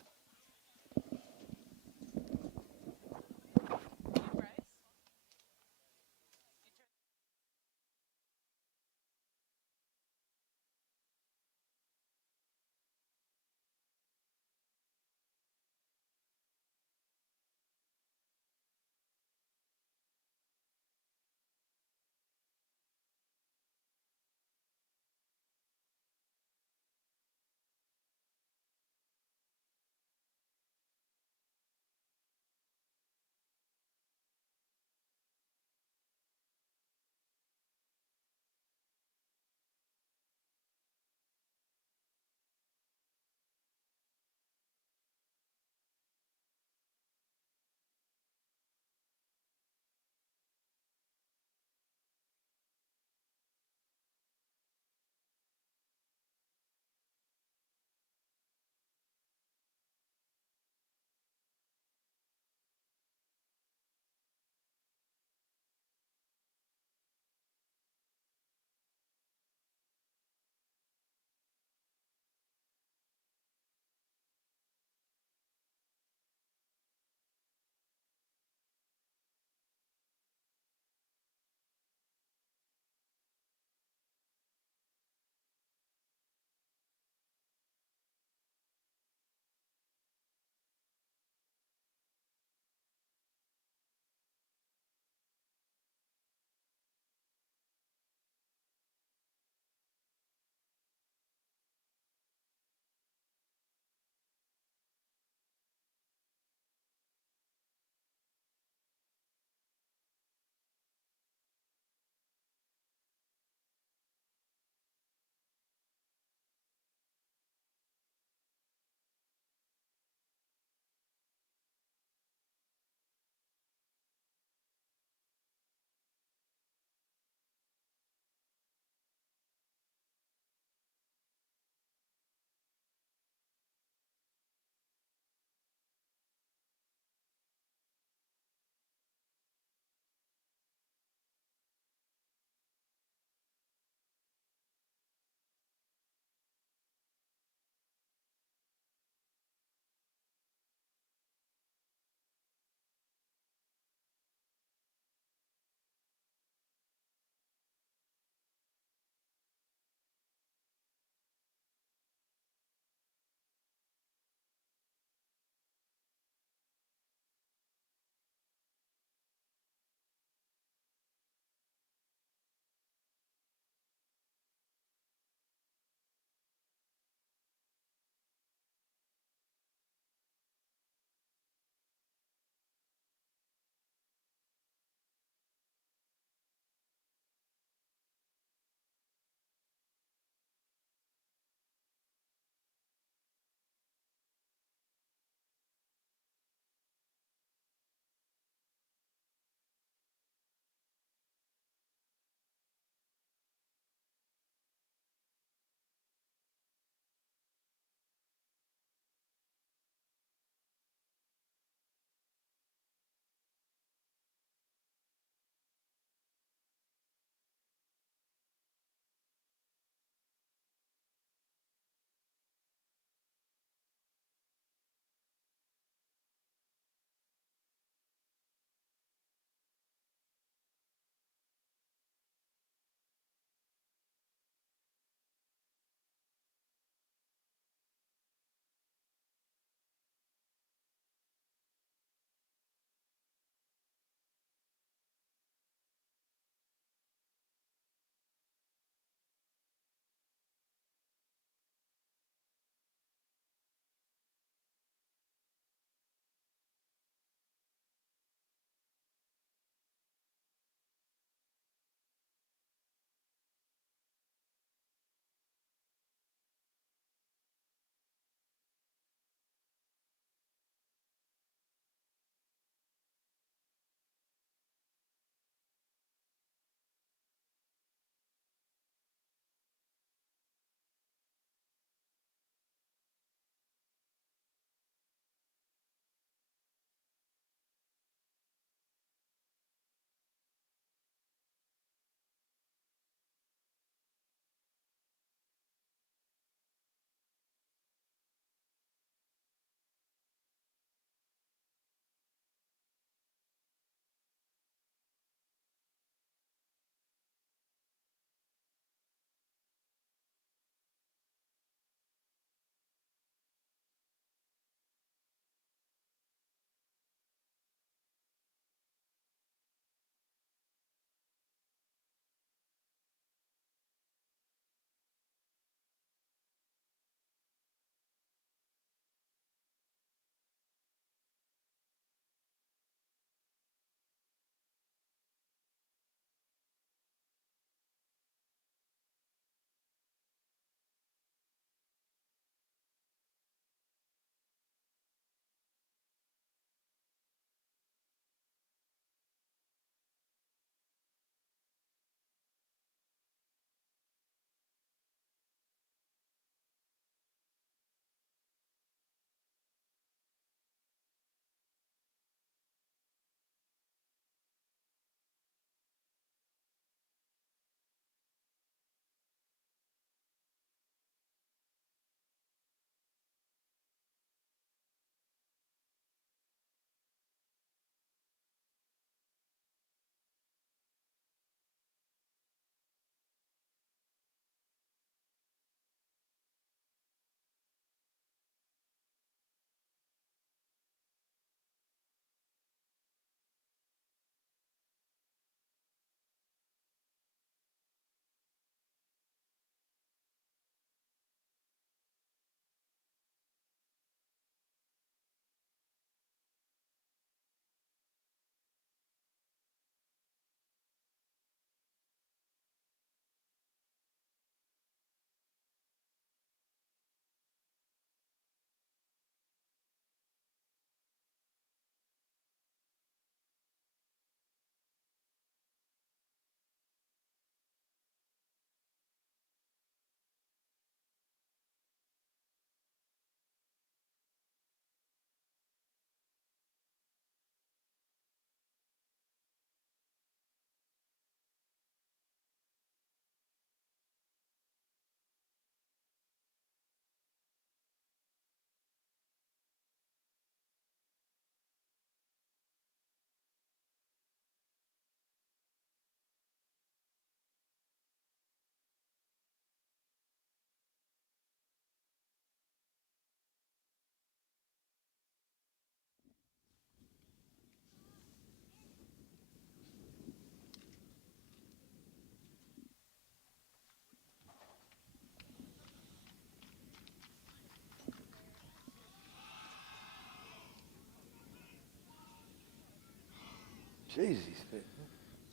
Jeez, he's fit.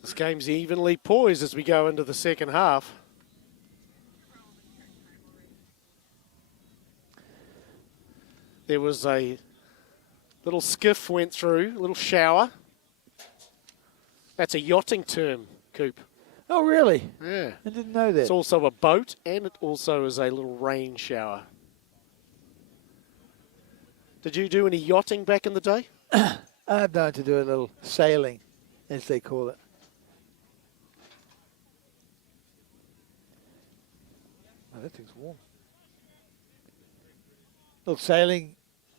This game's evenly poised as we go into the second half. There was a little skiff went through, a little shower. That's a yachting term, Coop. Oh, really? Yeah. I didn't know that. It's also a boat, and it also is a little rain shower. Did you do any yachting back in the day? I've known to do a little sailing, as they call it. Oh, that thing's warm. Little sailing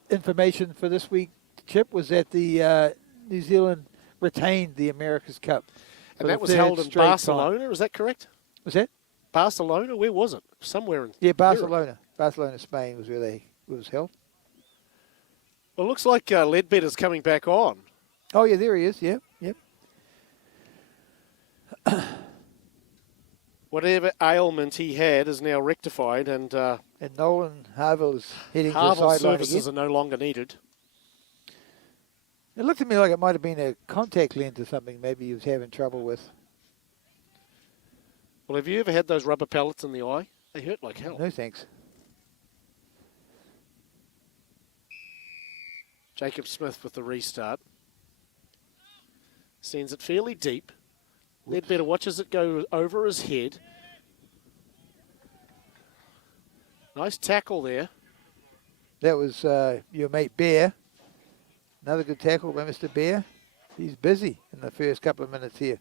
information for this week, Chip, was that the New Zealand retained the America's Cup. And that was held in Barcelona, is that correct? Was that? Barcelona? Where was it? Somewhere in Barcelona. Europe. Barcelona, Spain was where it was held. Well, it looks like Ledbetter's coming back on. Oh, yeah, there he is. Yep. Whatever ailment he had is now rectified, and Nolan Harville is heading to the Harville's sideline services again. are no longer needed. It looked to me like it might have been a contact lens or something maybe he was having trouble with. Well, have you ever had those rubber pellets in the eye? They hurt like hell. No thanks. Jacob Smith with the restart. Sends it fairly deep. Ledbetter watches it go over his head. Nice tackle there. That was your mate Bear. Another good tackle by Mr. Bear. He's busy in the first couple of minutes here.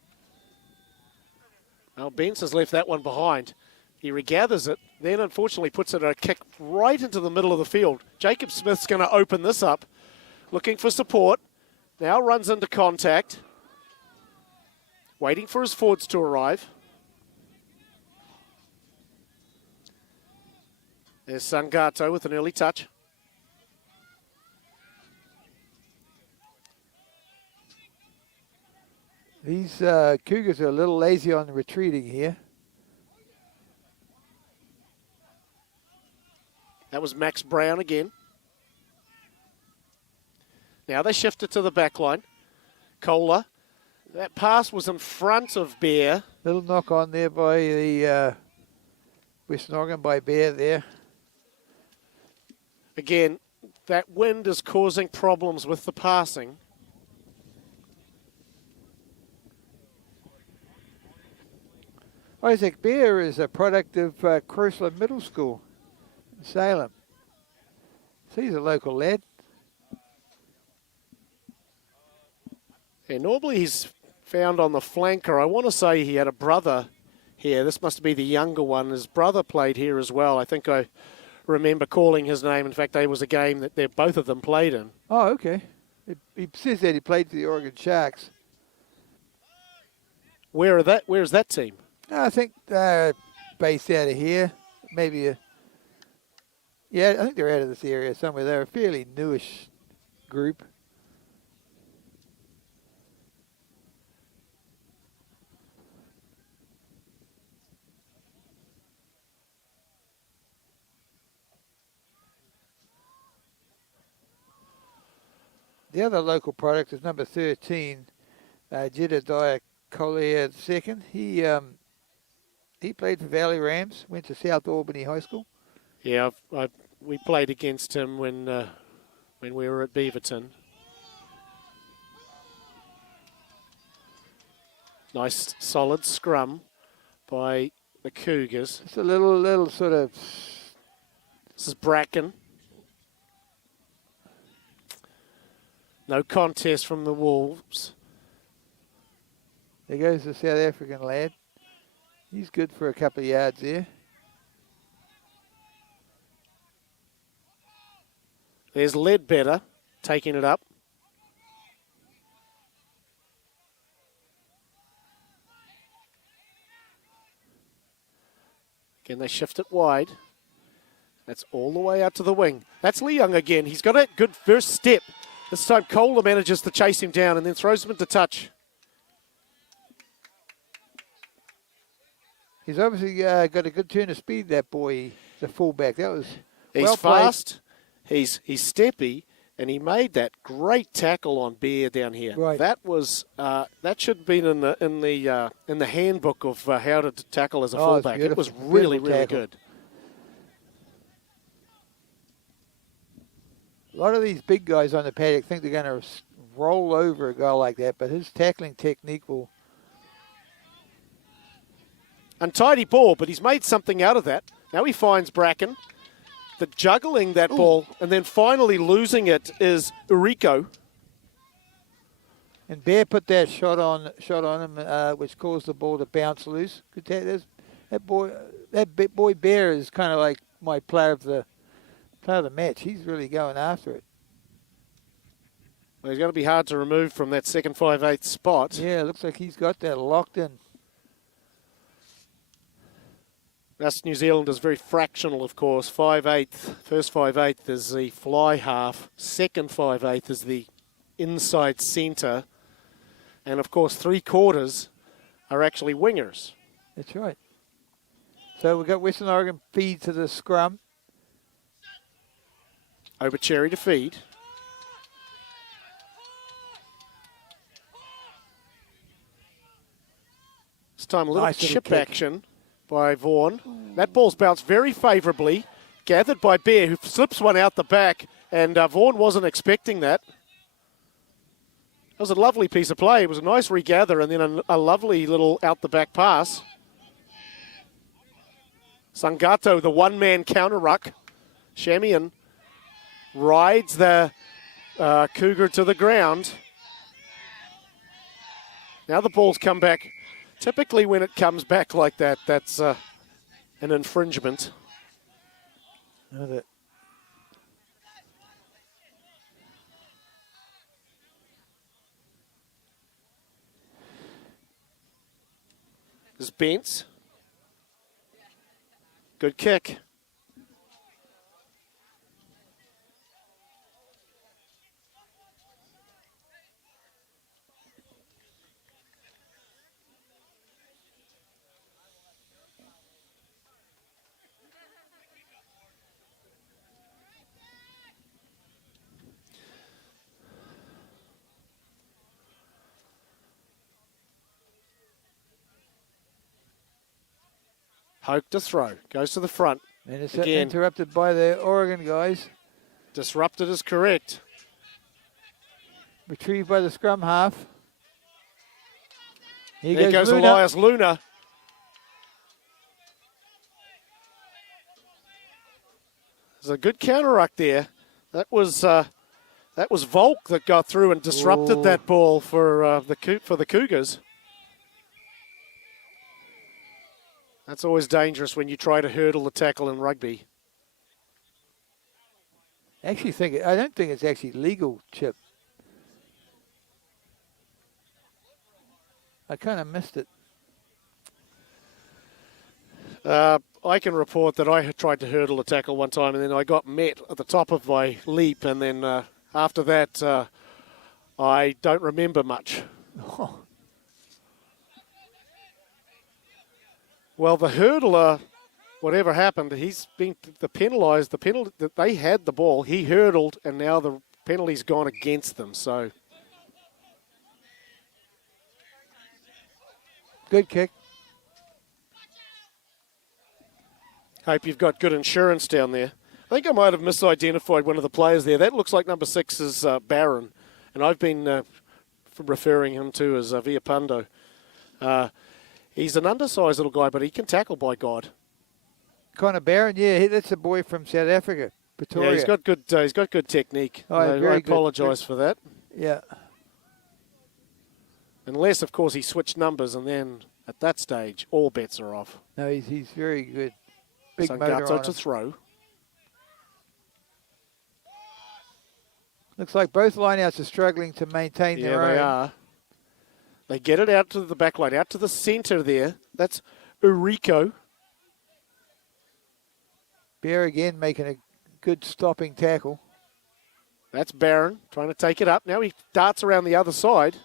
Well, Bence has left that one behind. He regathers it, then unfortunately puts it a kick right into the middle of the field. Jacob Smith's going to open this up, looking for support. Now runs into contact. Waiting for his forwards to arrive. There's Sangato with an early touch. These Cougars are a little lazy on retreating here. That was Max Brown again. Now they shift it to the back line. Kohler. That pass was in front of Bear. Little knock on there by the Western Oregon by Bear there. Again, that wind is causing problems with the passing. Isaac Bear is a product of Chrysler Middle School in Salem. So he's a local lad. And normally he's found on the flanker. I want to say he had a brother here. This must be the younger one. His brother played here as well. I think I remember calling his name. In fact, there was a game that both of them played in. Oh, okay. He says that he played for the Oregon Sharks. Where's that team? I think based out of here. Maybe I think they're out of this area somewhere. They're a fairly newish group. The other local product is number 13, Jedediah Collier II. He played for Valley Rams, went to South Albany High School. Yeah, we played against him when we were at Beaverton. Nice solid scrum by the Cougars. It's a little sort of... This is Bracken. No contest from the Wolves. There goes the South African lad. He's good for a couple of yards there. There's Ledbetter taking it up. Again, they shift it wide. That's all the way out to the wing. That's Leung again. He's got a good first step. This time Kohler manages to chase him down and then throws him into touch. He's obviously got a good turn of speed, that boy. He's a fullback. That was He's well played. fast. He's steppy, and he made that great tackle on Bear down here. Right. That was that should have been in the handbook of how to tackle as a Oh, it's fullback. It was beautiful. really, Beautiful really tackle. good. A lot of these big guys on the paddock think they're going to roll over a guy like that, but his tackling technique will. Untidy ball, but he's made something out of that. Now he finds Bracken. The juggling that ball and then finally losing it is Urico. And Bear put that shot on him, which caused the ball to bounce loose. That boy Bear is kind of like my player of the match. He's really going after it. Well, he's going to be hard to remove from that second 5/8 spot. Yeah, it looks like he's got that locked in. Us New Zealanders very fractional, of course. 5/8, first 5/8 is the fly half. Second 5/8 is the inside centre. And, of course, 3/4 are actually wingers. That's right. So we've got Western Oregon feed to the scrum. Over Cherry to feed. This time a little Nice little chip kick. action by Vaughan. That ball's bounced very favourably. Gathered by Bear, who slips one out the back. And Vaughan wasn't expecting that. That was a lovely piece of play. It was a nice regather and then a lovely little out-the-back pass. Sangato, the one-man counter-ruck. Shamian rides the Cougar to the ground. Now the ball's come back. Typically when it comes back like that, that's an infringement. Another. This is Bentz. Good kick. Hoke to throw. Goes to the front. And it's Again. interrupted by the Oregon guys. Disrupted is correct. Retrieved by the scrum half. Here There goes Luna. Elias Luna. There's a good counter-ruck there. That was Volk that got through and disrupted Ooh. that ball for the Cougars. That's always dangerous when you try to hurdle the tackle in rugby. I don't think it's actually legal, Chip. I kind of missed it. I can report that I had tried to hurdle a tackle one time and then I got met at the top of my leap and then after that I don't remember much. Oh, Well, the hurdler, whatever happened, he's been penalised. The penalty that they had the ball, he hurdled, and now the penalty's gone against them. So good kick. hope you've got good insurance down there. I think I might have misidentified one of the players there. That looks like number 6 is Barron, and I've been referring him to as Viapando. He's an undersized little guy, but he can tackle, by God. Connor Barron, that's a boy from South Africa, Pretoria. Yeah, he's got good technique. Oh, I very good. apologise for that. Yeah. Unless, of course, he switched numbers, and then at that stage, all bets are off. No, he's very good. Big motor Sangato on to him. throw. Looks like both lineouts are struggling to maintain Yeah, their own. they are. They get it out to the back line, out to the centre there. That's Urico. Bear again making a good stopping tackle. That's Barron trying to take it up. Now he darts around the other side.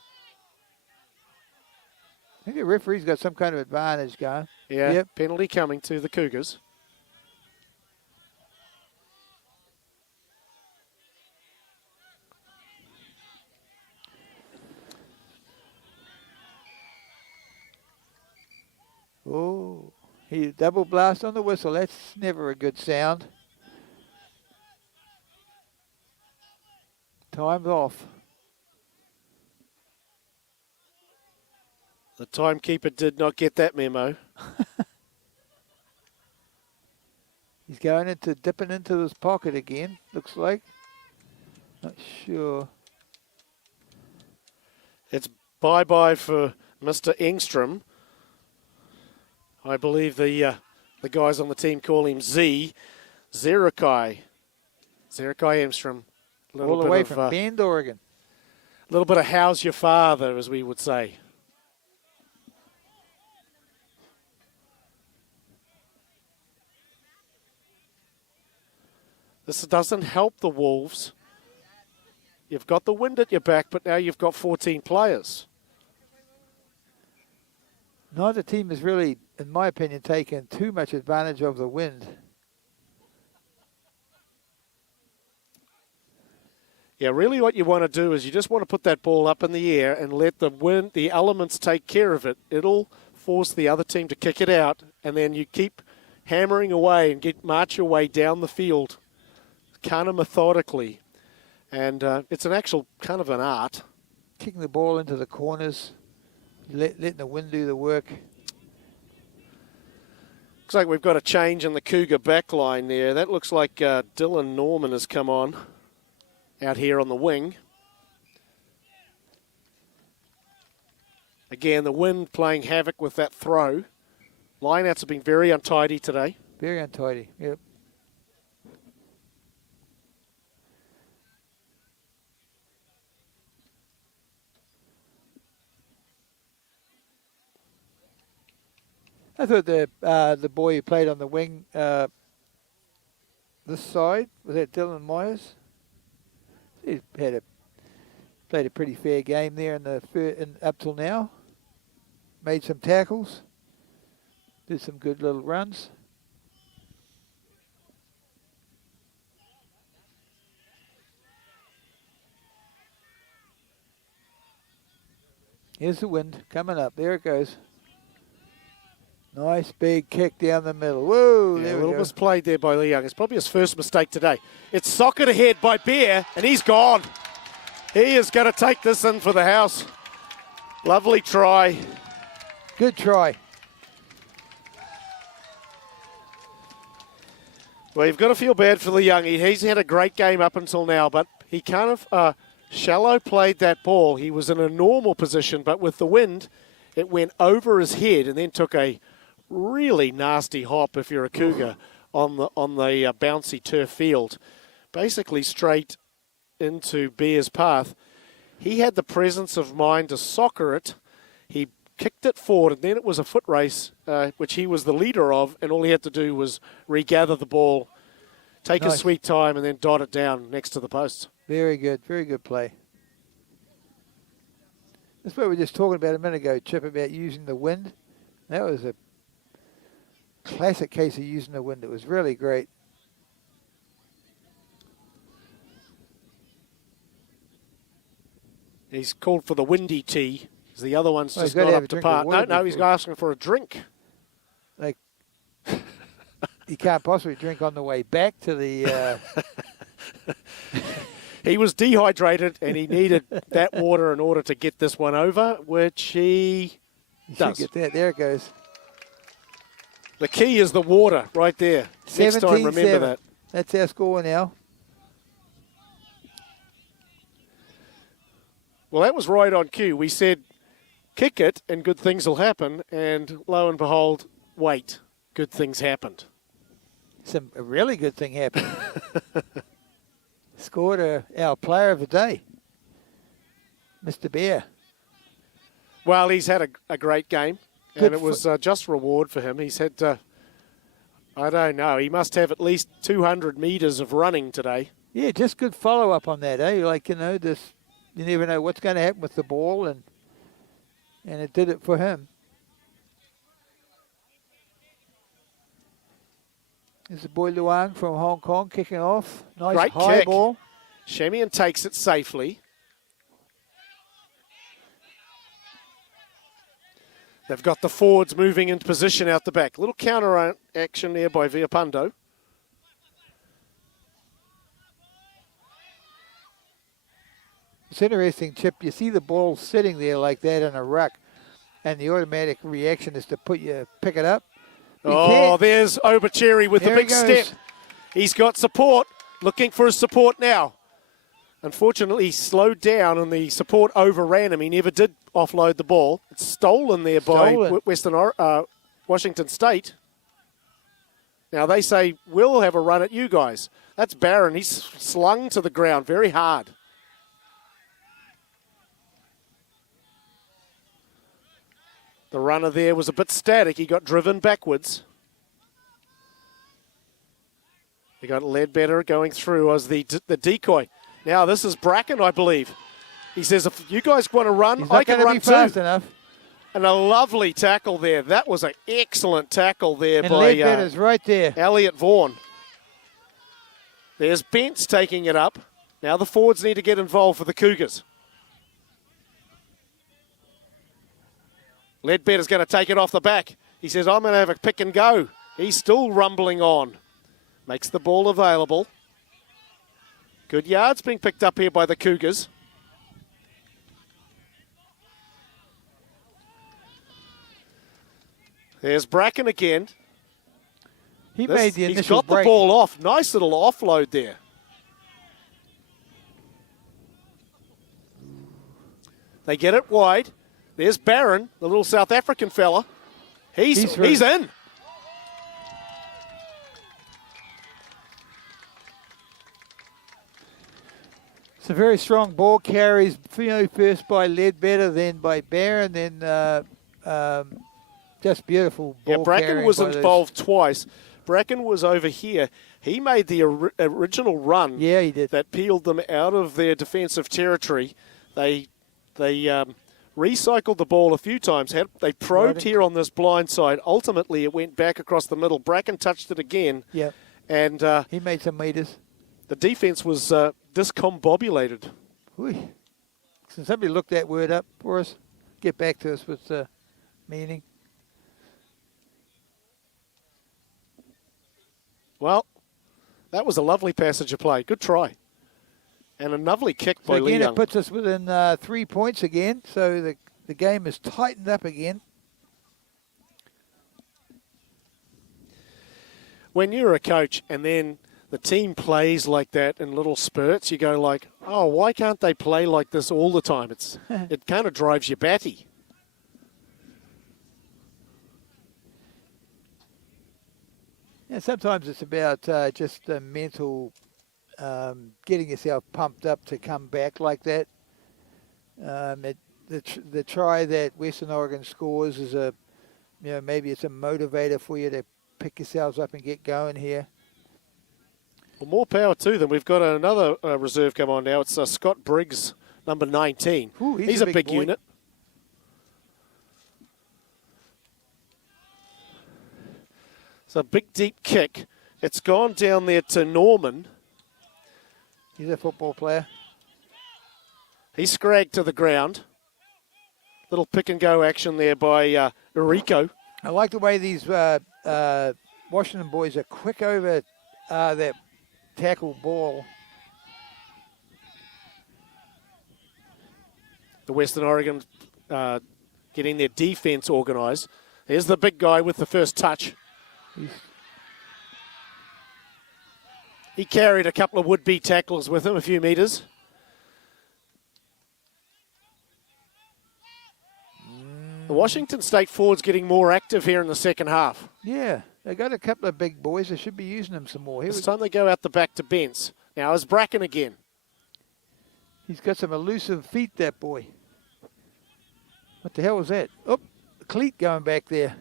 I think the referee's got some kind of advantage going. Yeah, Yep. penalty coming to the Cougars. He double blast on the whistle. That's never a good sound. Time's off. The timekeeper did not get that memo. He's going into dipping into his pocket again, looks like. Not sure. It's bye-bye for Mr. Engstrom. I believe the guys on the team call him Z. Zerakai Engstrom. All the way from Bend, Oregon. A little bit of how's your father, as we would say. This doesn't help the Wolves. You've got the wind at your back, but now you've got 14 players. Neither team has really, in my opinion, taken too much advantage of the wind. Yeah, really what you want to do is you just want to put that ball up in the air and let the wind, the elements take care of it. It'll force the other team to kick it out, and then you keep hammering away and march your way down the field kind of methodically. And it's an actual kind of an art. Kicking the ball into the corners, letting the wind do the work. Looks like we've got a change in the Cougar back line there. That looks like Dylan Norman has come on out here on the wing. Again, the wind playing havoc with that throw. Lineouts have been very untidy today. Very untidy, yep. I thought the boy who played on the wing this side, was that Dylan Myers? He played a pretty fair game there up till now. Made some tackles, did some good little runs. Here's the wind coming up. There it goes. Nice big kick down the middle. Whoa, there we go. A little misplayed there by Lee Young. It's probably his first mistake today. It's socket ahead by Bear, and he's gone. He is going to take this in for the house. Lovely try. Good try. Well, you've got to feel bad for Lee Young. He's had a great game up until now, but he kind of shallow played that ball. He was in a normal position, but with the wind, it went over his head and then took a really nasty hop if you're a Cougar on the bouncy turf field. Basically straight into Bear's path. He had the presence of mind to soccer it. He kicked it forward, and then it was a foot race, which he was the leader of, and all he had to do was regather the ball, take his sweet time, and then dot it down next to the posts. Very good play. That's what we were just talking about a minute ago, Chip, about using the wind. That was a classic case of using the wind. It was really great. He's called for the windy tee. The other one's just not up to par. No, he's asking for a drink. Like, you can't possibly drink on the way back to the... He was dehydrated, and he needed that water in order to get this one over, which he does. Get that. There it goes. The key is the water right there. Next time, remember that. That's our score now. Well, that was right on cue. We said, kick it and good things will happen, and lo and behold, wait, good things happened. A really good thing happened. Scored our player of the day, Mr. Bear. Well, he's had a great game, and it was just reward for him. He's had, I don't know, he must have at least 200 metres of running today. Yeah, just good follow-up on that, eh? Like, you never know what's going to happen with the ball, and it did it for him. There's the boy Luang from Hong Kong kicking off. Nice great high kick. Ball. Shemian takes it safely. They've got the forwards moving into position out the back. Little counter action there by Viapundo. It's interesting, Chip. You see the ball sitting there like that in a ruck, and the automatic reaction is to pick it up. There's Obercherry with the big step. He's got support, looking for his support now. Unfortunately, he slowed down and the support overran him. He never did offload the ball. It's stolen there by Washington State. Now they say, we'll have a run at you guys. That's Barron. He's slung to the ground very hard. The runner there was a bit static. He got driven backwards. He got Ledbetter going through as the decoy. Now this is Bracken, I believe. He says, if you guys want to run, I can run too. Fast enough. And a lovely tackle there. That was an excellent tackle there and by Ledbetter's right there. Elliot Vaughan. There's Bentz taking it up. Now the forwards need to get involved for the Cougars. Ledbetter's going to take it off the back. He says, I'm going to have a pick and go. He's still rumbling on. Makes the ball available. Good yards being picked up here by the Cougars. There's Bracken again. Made the initial He's got break. the ball off. Nice little offload there. They get it wide. There's Barron, the little South African fella. He's in. It's a very strong ball. Carries, first by Ledbetter, then by Barron, then just beautiful ball. Yeah, Bracken was involved twice. Bracken was over here. He made the original run. Yeah, he did. That peeled them out of their defensive territory. They recycled the ball a few times. They probed here on this blind side. Ultimately, it went back across the middle. Bracken touched it again. Yeah. And he made some meters. The defense was discombobulated. Can somebody look that word up for us? Get back to us with the meaning. Well, that was a lovely passage of play. Good try. And a lovely kick by Lee Again, Young. it puts us within 3 points again, so the game is tightened up again. When you're a coach and then the team plays like that in little spurts, you go like, oh, why can't they play like this all the time? It kind of drives you batty. Yeah, sometimes it's about just the mental, getting yourself pumped up to come back like that. The try that Western Oregon scores is maybe it's a motivator for you to pick yourselves up and get going here. Well, more power to them. We've got another reserve come on now. It's Scott Briggs, number 19. Ooh, he's a big boy. unit. It's a big, deep kick. It's gone down there to Norman. He's a football player. He's scragged to the ground. Little pick and go action there by Errico. I like the way these Washington boys are quick over that tackle ball. The Western Oregon getting their defense organised. There's the big guy with the first touch. He carried a couple of would-be tacklers with him, a few metres. The Washington State forwards getting more active here in the second half. Yeah, they got a couple of big boys. They should be using them some more. This time they go out the back to Bentz. Now it's Bracken again. He's got some elusive feet, that boy. What the hell was that? Oh, the cleat going back there.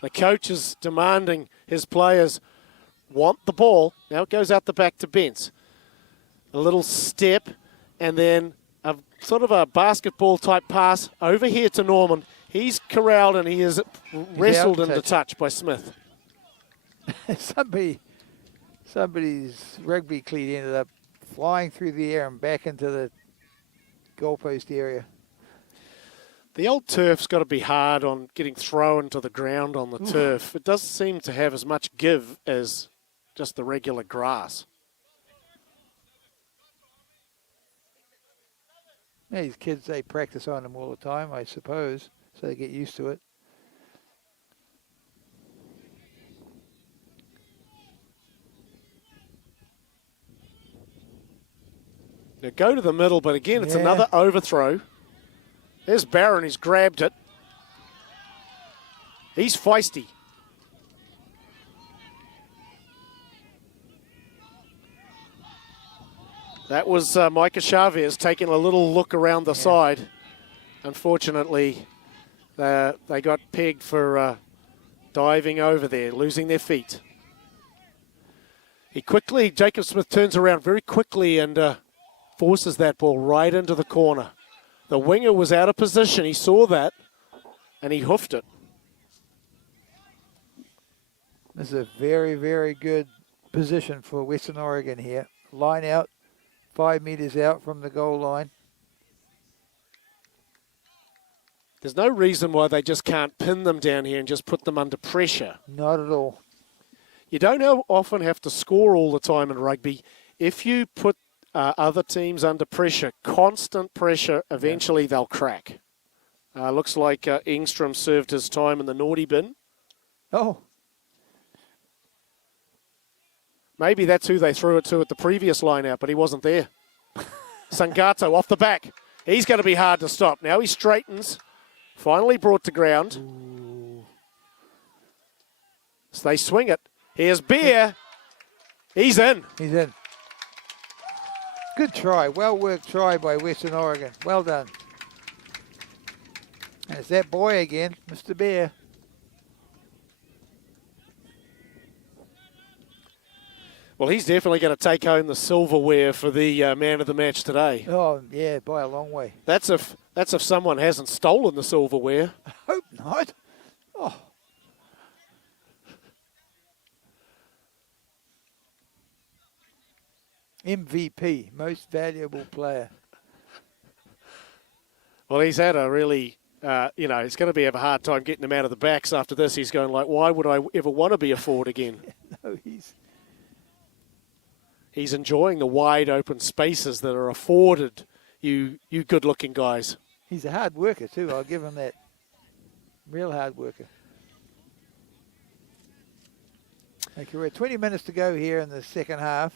The coach is demanding his players want the ball. Now it goes out the back to Bentz. A little step and then a sort of a basketball type pass over here to Norman. He's corralled and he is wrestled into touch by Smith. Somebody's rugby cleat ended up flying through the air and back into goalpost area. The old turf's got to be hard on getting thrown to the ground on the turf. It doesn't seem to have as much give as just the regular grass. Yeah, these kids, they practice on them all the time, I suppose, so they get used to it. Now go to the middle, but again, it's Yeah. another overthrow. There's Barron, he's grabbed it. He's feisty. That was Micah Chavez taking a little look around the side. Unfortunately, they got pegged for diving over there, losing their feet. Jacob Smith turns around very quickly and forces that ball right into the corner. The winger was out of position. He saw that, and he hoofed it. This is a very, very good position for Western Oregon here. Line out, 5 meters out from the goal line. There's no reason why they just can't pin them down here and just put them under pressure. Not at all. You don't often have to score all the time in rugby. If you put other teams under pressure, constant pressure, eventually they'll crack. Looks like Engstrom served his time in the naughty bin. Oh, Maybe that's who they threw it to at the previous line out, but he wasn't there. Sangato off the back. He's going to be hard to stop. Now he straightens. Finally brought to ground. So they swing it. Here's Beer. He's in. he's in. Good try. Well worked try by Western Oregon. Well done. And it's that boy again, Mr. Bear. Well, he's definitely going to take home the silverware for the man of the match today. Oh, yeah, by a long way. That's if someone hasn't stolen the silverware. Hope not. Oh. MVP, most valuable player. Well, he's had a really, he's going to have a hard time getting him out of the backs after this. He's going like, why would I ever want to be a forward again? No, He's enjoying the wide open spaces that are afforded you good-looking guys. he's a hard worker too. I'll give him that. Real hard worker. Okay, we're 20 minutes to go here in the second half.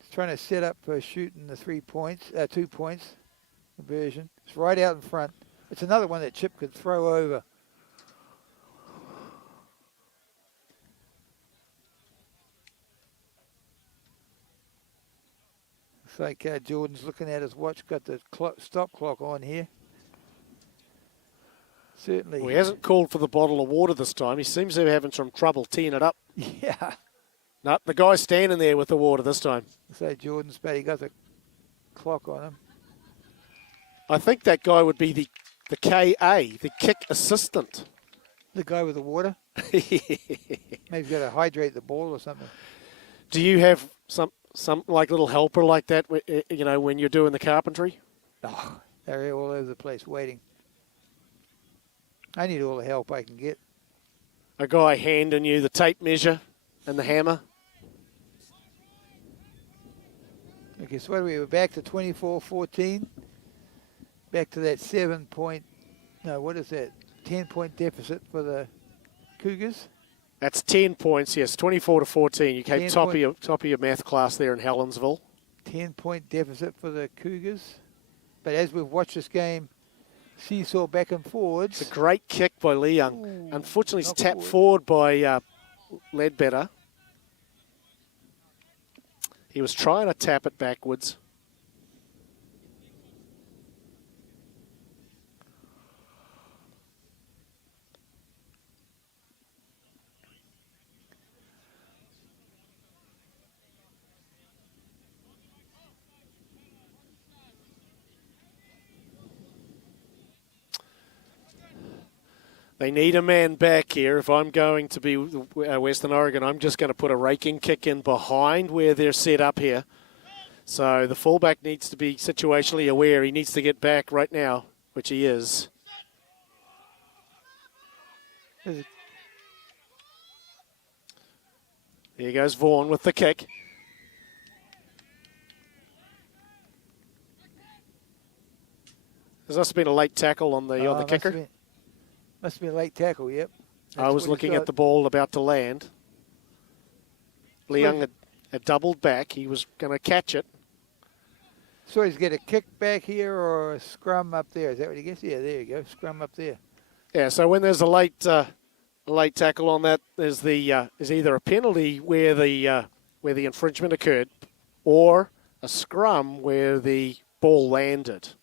Just trying to set up for shooting the 2 points conversion. It's right out in front. It's another one that Chip could throw over. Looks like Jordan's looking at his watch, got the stop clock on here. Certainly. Well, he hasn't called for the bottle of water this time. He seems to be having some trouble teeing it up. Yeah. No, the guy's standing there with the water this time. So Jordan's but he got the clock on him. I think that guy would be the KA, the kick assistant. The guy with the water? Maybe he's got to hydrate the ball or something. Do you have some like little helper like that, when you're doing the carpentry? Oh, they're all over the place waiting. I need all the help I can get. A guy handing you the tape measure and the hammer. Okay, so what are we? We're back to 24-14. Back to that 10-point deficit for the Cougars. That's 10 points, yes, 24-14. You came top of your math class there in Helensville. 10-point deficit for the Cougars. But as we've watched this game, seesaw back and forwards. It's a great kick by Lee Young. Ooh, unfortunately, it's tapped forward by Ledbetter. He was trying to tap it backwards. They need a man back here. If I'm going to be Western Oregon, I'm just going to put a raking kick in behind where they're set up here. So the fullback needs to be situationally aware. He needs to get back right now, which he is. Here goes Vaughan with the kick. There must have been a late tackle on the kicker. Must have been a late tackle, yep. I was looking at the ball about to land. Leung had doubled back. He was going to catch it. So he's get a kick back here or a scrum up there. Is that what he gets? Yeah, there you go. Scrum up there. Yeah, so when there's a late tackle on that, there's either a penalty where the infringement occurred, or a scrum where the ball landed.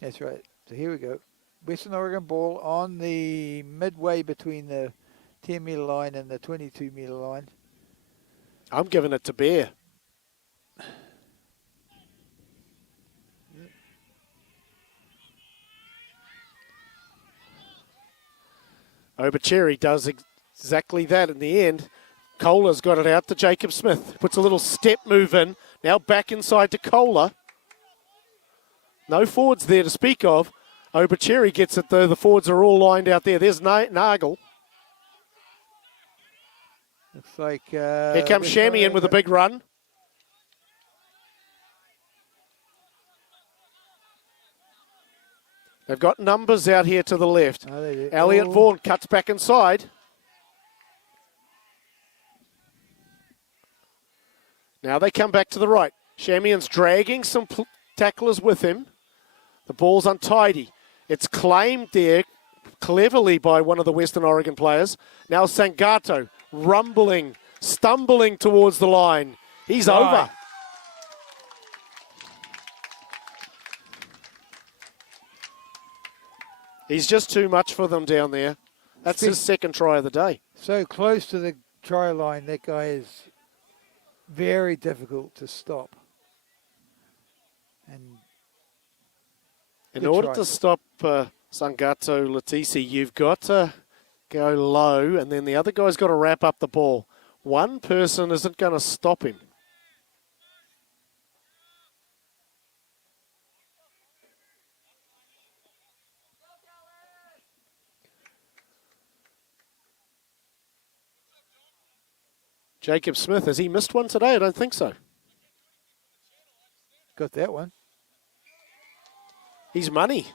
That's right. So here we go. Western Oregon ball on the midway between the 10-metre line and the 22-metre line. I'm giving it to Bear. Obercherry does exactly that in the end. Kohler's got it out to Jacob Smith. Puts a little step move in. Now back inside to Kohler. No forwards there to speak of. Obercherry gets it though. The forwards are all lined out there. There's Nagel. Looks like... Here comes Shammy in with a big run. They've got numbers out here to the left. Oh, they do. Elliot Vaughan cuts back inside. Now they come back to the right. Shamian's dragging some tacklers with him. The ball's untidy. It's claimed there cleverly by one of the Western Oregon players. Now Sangato rumbling, stumbling towards the line. He's over. He's just too much for them down there. That's his second try of the day. So close to the try line, that guy is very difficult to stop. And in order to stop Sangato Latisi, you've got to go low, and then the other guy's got to wrap up the ball. One person isn't going to stop him. Jacob Smith, has he missed one today? I don't think so. Got that one. He's money.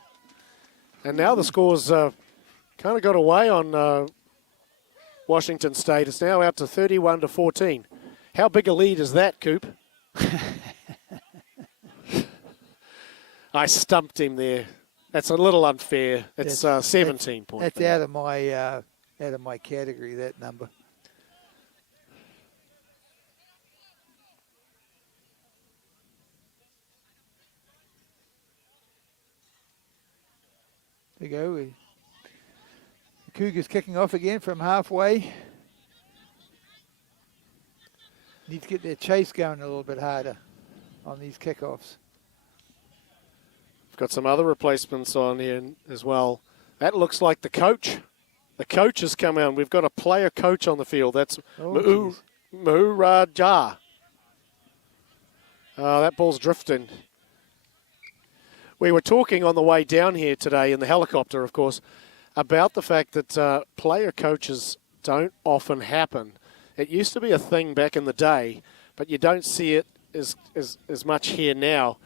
And now the score's kind of got away on Washington State. It's now out to 31-14. How big a lead is that, Coop? I stumped him there. That's a little unfair. It's 17 points. That's out of my category, that number. There you go. The Cougars kicking off again from halfway. Need to get their chase going a little bit harder on these kickoffs. We've got some other replacements on here as well. That looks like the coach. The coach has come out. We've got a player coach on the field. That's Muhuraja. That ball's drifting. We were talking on the way down here today in the helicopter, of course, about the fact that player coaches don't often happen. It used to be a thing back in the day, but you don't see it as much here now.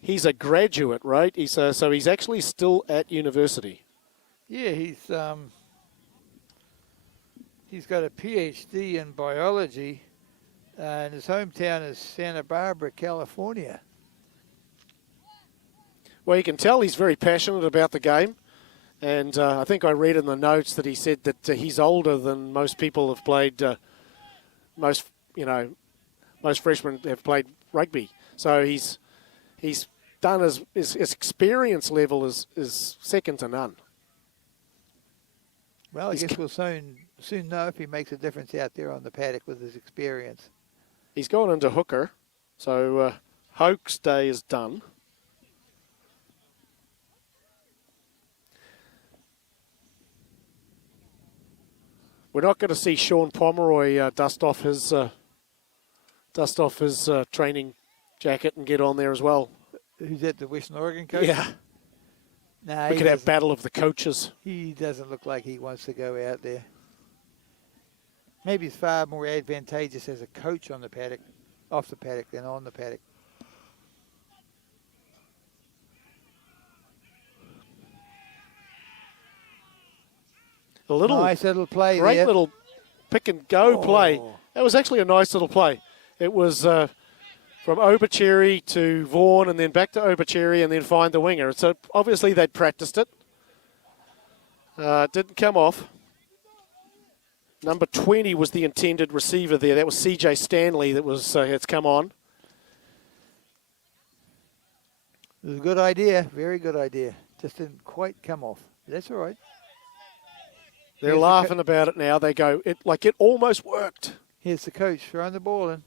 He's a graduate, right? So he's actually still at university. Yeah, he's got a PhD in biology, and his hometown is Santa Barbara, California. Well, you can tell he's very passionate about the game. And I think I read in the notes that he said that he's older than most people have played. Most freshmen have played rugby. So he's done his experience level is second to none. Well, I guess we'll soon know if he makes a difference out there on the paddock with his experience. He's gone into hooker, so Hoke's day is done. We're not going to see Sean Pomeroy dust off his dust off his training jacket and get on there as well. Who's that, the Western Oregon coach? Yeah. Nah, We could have battle of the coaches. He doesn't look like he wants to go out there. Maybe it's far more advantageous as a coach on the paddock, off the paddock, than on the paddock. A little Nice little play great there. little pick and go play. Oh. That was actually a nice little play. It was from Obercherry to Vaughan and then back to Obercherry and then find the winger. So obviously they'd practiced it. Didn't come off. Number 20 was the intended receiver there. That was CJ Stanley that was it's come on. It was a good idea, very good idea. Just didn't quite come off. That's all right. They're Here's the laughing about it now. They go, it almost worked. Here's the coach throwing the ball in.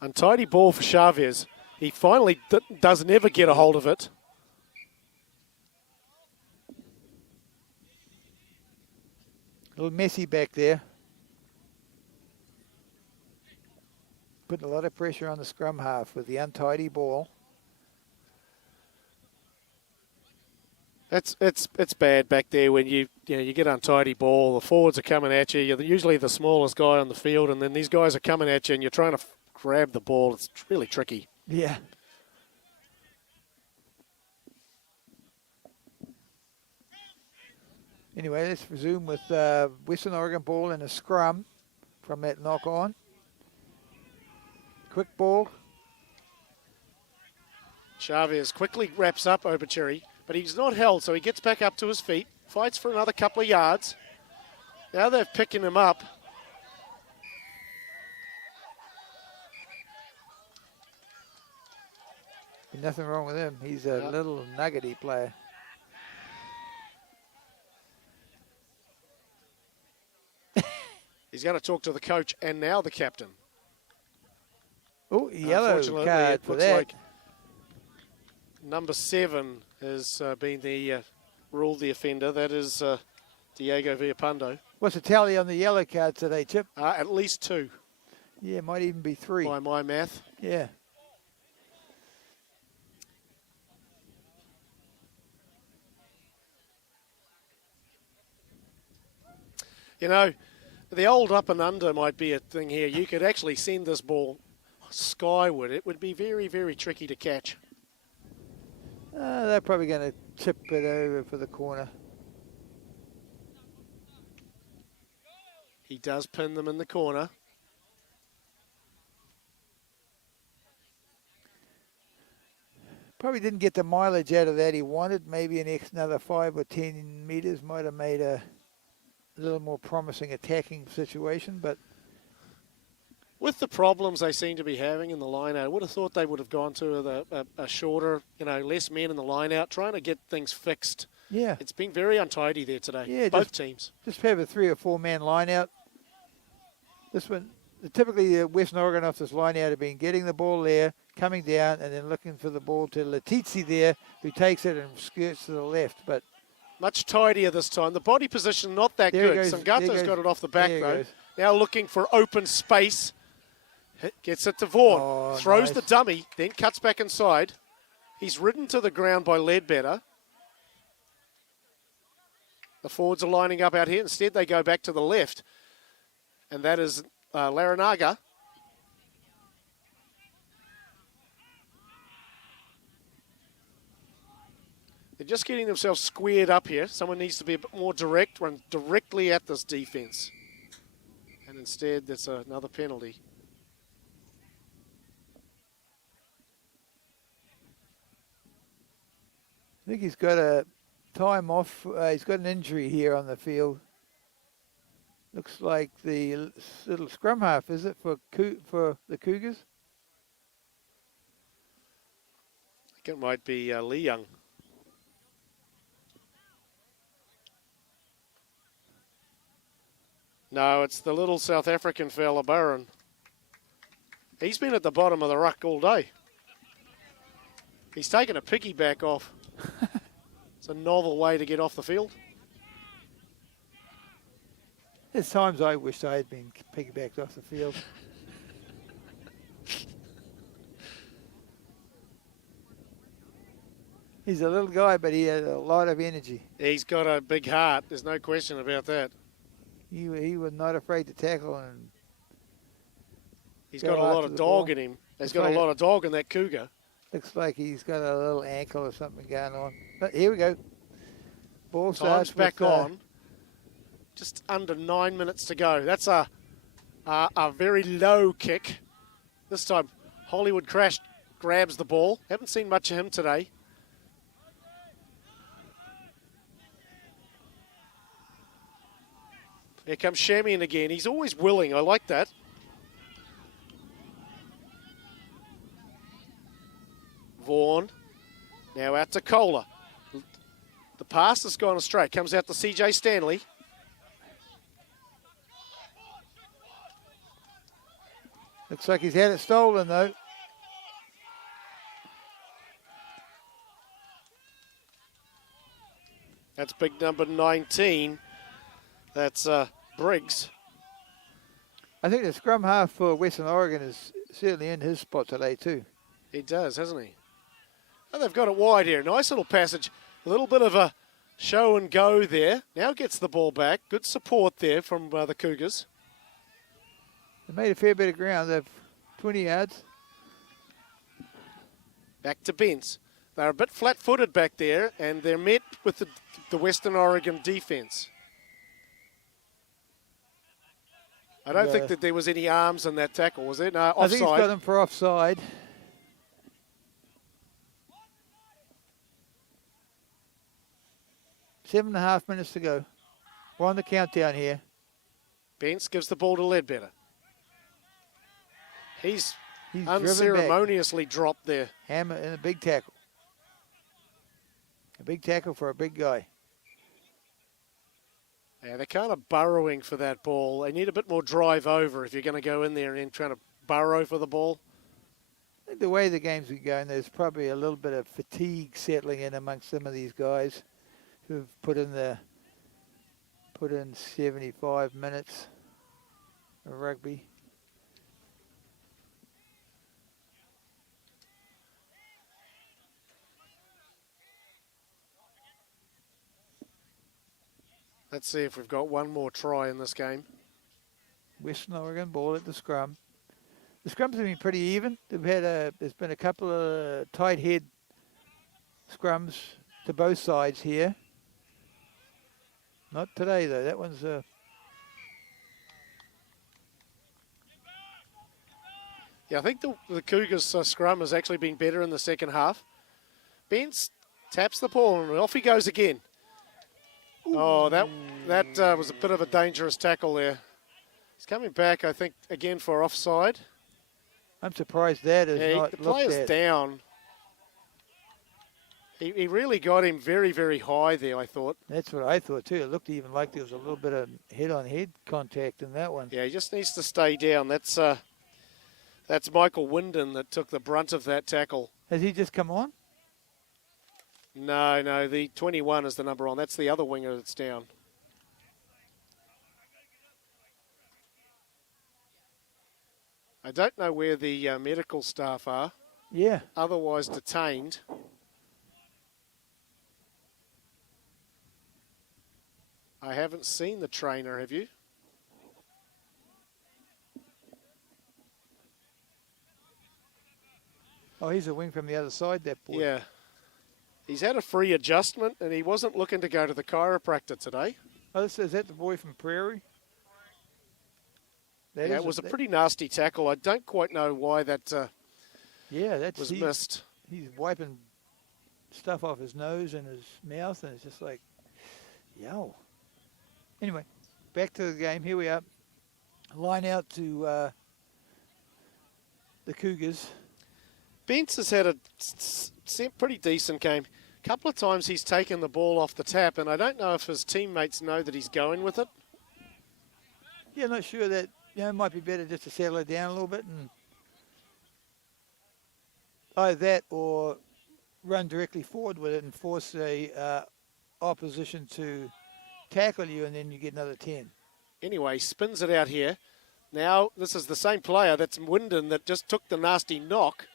Untidy ball for Chavez. He finally does never get a hold of it. A little messy back there. Putting a lot of pressure on the scrum half with the untidy ball. It's bad back there when you get untidy ball. The forwards are coming at you. You're usually the smallest guy on the field, and then these guys are coming at you, and you're trying to grab the ball. It's really tricky. Yeah. Anyway, let's resume with Western Oregon ball in a scrum from that knock on. Quick ball. Chavez quickly wraps up Obercherry, but he's not held, so he gets back up to his feet, fights for another couple of yards. Now they're picking him up. Nothing wrong with him. He's a little nuggety player. He's going to talk to the coach and now the captain. Oh, yellow Unfortunately, card it for looks that. like number 7 has been the ruled the offender. That is Diego Villapando. What's the tally on the yellow cards today, Chip? At least 2 Yeah, might even be 3. by my math. Yeah. You know, the old up and under might be a thing here. You could actually send this ball skyward. It would be very, very tricky to catch. They're probably going to tip it over for the corner. He does pin them in the corner. Probably didn't get the mileage out of that he wanted. Maybe another 5 or 10 meters might have made a little more promising attacking situation, but With the problems they seem to be having in the line out, I would have thought they would have gone to a shorter, less men in the line out, trying to get things fixed. yeah, It's been very untidy there today, Yeah, both teams. just have a 3 or 4 man line out. This one, typically the Western Oregon off this line out have been getting the ball there, coming down, and then looking for the ball to Letizia there, who takes it and skirts to the left. But Much tidier this time. The body position not that There he good. goes, Sangato's there got goes, it off the back there he though. goes. Now looking for open space. Gets it to Vaughan. Oh, Throws nice. the dummy, then cuts back inside. He's ridden to the ground by Ledbetter. The forwards are lining up out here. Instead, they go back to the left. And that is Larinaga. They're just getting themselves squared up here. Someone needs to be a bit more direct, run directly at this defense. And instead, there's another penalty. I think he's got a time off. He's got an injury here on the field. Looks like the little scrum half, is it, for the Cougars? I think it might be Lee Young. No, it's the little South African fella, Barron. He's been at the bottom of the ruck all day. He's taken a piggyback off. It's a novel way to get off the field. There's times I wished I had been piggybacked off the field. He's a little guy, but he has a lot of energy. He's got a big heart. There's no question about that. He was not afraid to tackle, and He's go got a lot after of the dog ball. in him. He's It's got a like- lot of dog in that cougar. looks like he's got a little ankle or something going on. But here we go. Ball Time's starts back with, on. Just under 9 minutes to go. That's a very low kick. This time, Hollywood Crash grabs the ball. Haven't seen much of him today. Here comes Shamian again. He's always willing. I like that. Vaughan. Now out to Kohler. The pass has gone astray. Comes out to CJ Stanley. Looks like he's had it stolen, though. That's big number 19. That's Briggs. I think the scrum half for Western Oregon is certainly in his spot today, too. He does, hasn't he? Oh, they've got it wide here. Nice little passage. A little bit of a show and go there. Now gets the ball back. Good support there from the Cougars. They made a fair bit of ground. They've 20 yards. Back to Bence. They're a bit flat-footed back there, and they're met with the Western Oregon defense. I don't think that there was any arms in that tackle, was there? No, offside. I think he's got them for offside. Seven and a half minutes to go. We're on the countdown here. Bence gives the ball to Ledbetter. He's He's driven back. unceremoniously dropped there. Hammer in a big tackle. A big tackle for a big guy. Yeah, they're kind of burrowing for that ball. They need a bit more drive over if you're going to go in there and then trying to burrow for the ball. I think the way the game's been going, there's probably a little bit of fatigue settling in amongst some of these guys who've put in 75 minutes of rugby. Let's see if we've got one more try in this game. Western Oregon ball at the scrum. The scrums have been pretty even. There's been a couple of tight head scrums to both sides here. Not today though. That one's Yeah, I think the Cougars' scrum has actually been better in the second half. Bence taps the ball and off he goes again. Oh, that was a bit of a dangerous tackle there. He's coming back, I think, again for offside. I'm surprised that is Yeah, not the looked player's at. down. He really got him very, very high there, I thought. That's what I thought too. It looked even like there was a little bit of head-on-head contact in that one. Yeah, he just needs to stay down. That's Michael Winden that took the brunt of that tackle. Has he just come on? No, the 21 is the number on. That's the other winger that's down. I don't know where the medical staff are. Yeah. Otherwise detained. I haven't seen the trainer, have you? Oh, he's a wing from the other side, that boy. Yeah. He's had a free adjustment and he wasn't looking to go to the chiropractor today. Oh, is that the boy from Prairie? That Yeah, is it was a pretty nasty tackle. I don't quite know why that Yeah, that's was missed. He's wiping stuff off his nose and his mouth, and it's just like, yo. Anyway, back to the game. Here we are. Line out to the Cougars. Bence has had a pretty decent game. A couple of times he's taken the ball off the tap, and I don't know if his teammates know that he's going with it. Yeah, not sure that, it might be better just to settle it down a little bit and either that or run directly forward with it and force a opposition to tackle you, and then you get another 10. Anyway, spins it out here. Now, this is the same player, that's Winden, that just took the nasty knock.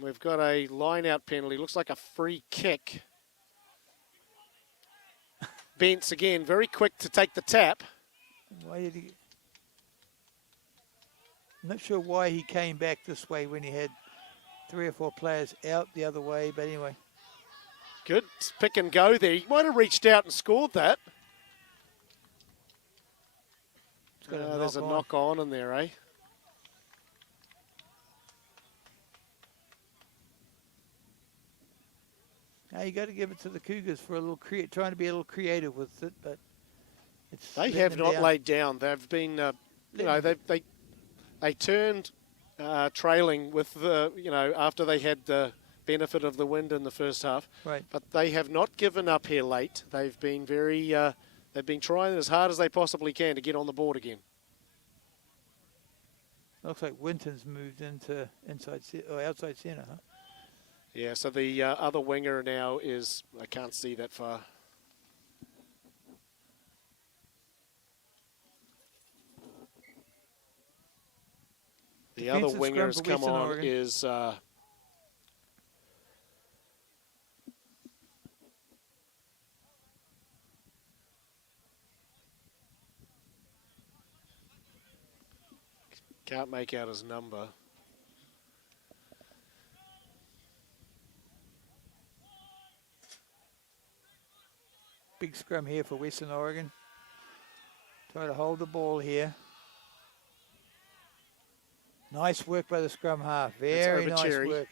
We've got a line-out penalty. Looks like a free kick. Bentz again, very quick to take the tap. Why did he? I'm not sure why he came back this way when he had 3 or 4 players out the other way, but anyway. Good pick and go there. He might have reached out and scored that. There's a knock on in there, eh? Now you got to give it to the Cougars for a little trying to be a little creative with it, but they have not laid down. They've been, they turned trailing with the, after they had the benefit of the wind in the first half. Right. But they have not given up here late. They've been they've been trying as hard as they possibly can to get on the board again. Looks like Winton's moved into outside centre, huh? Yeah, so the other winger now is, I can't see that far. The other winger has come on is can't make out his number. Big scrum here for Western Oregon. Try to hold the ball here. Nice work by the scrum half. Very nice work.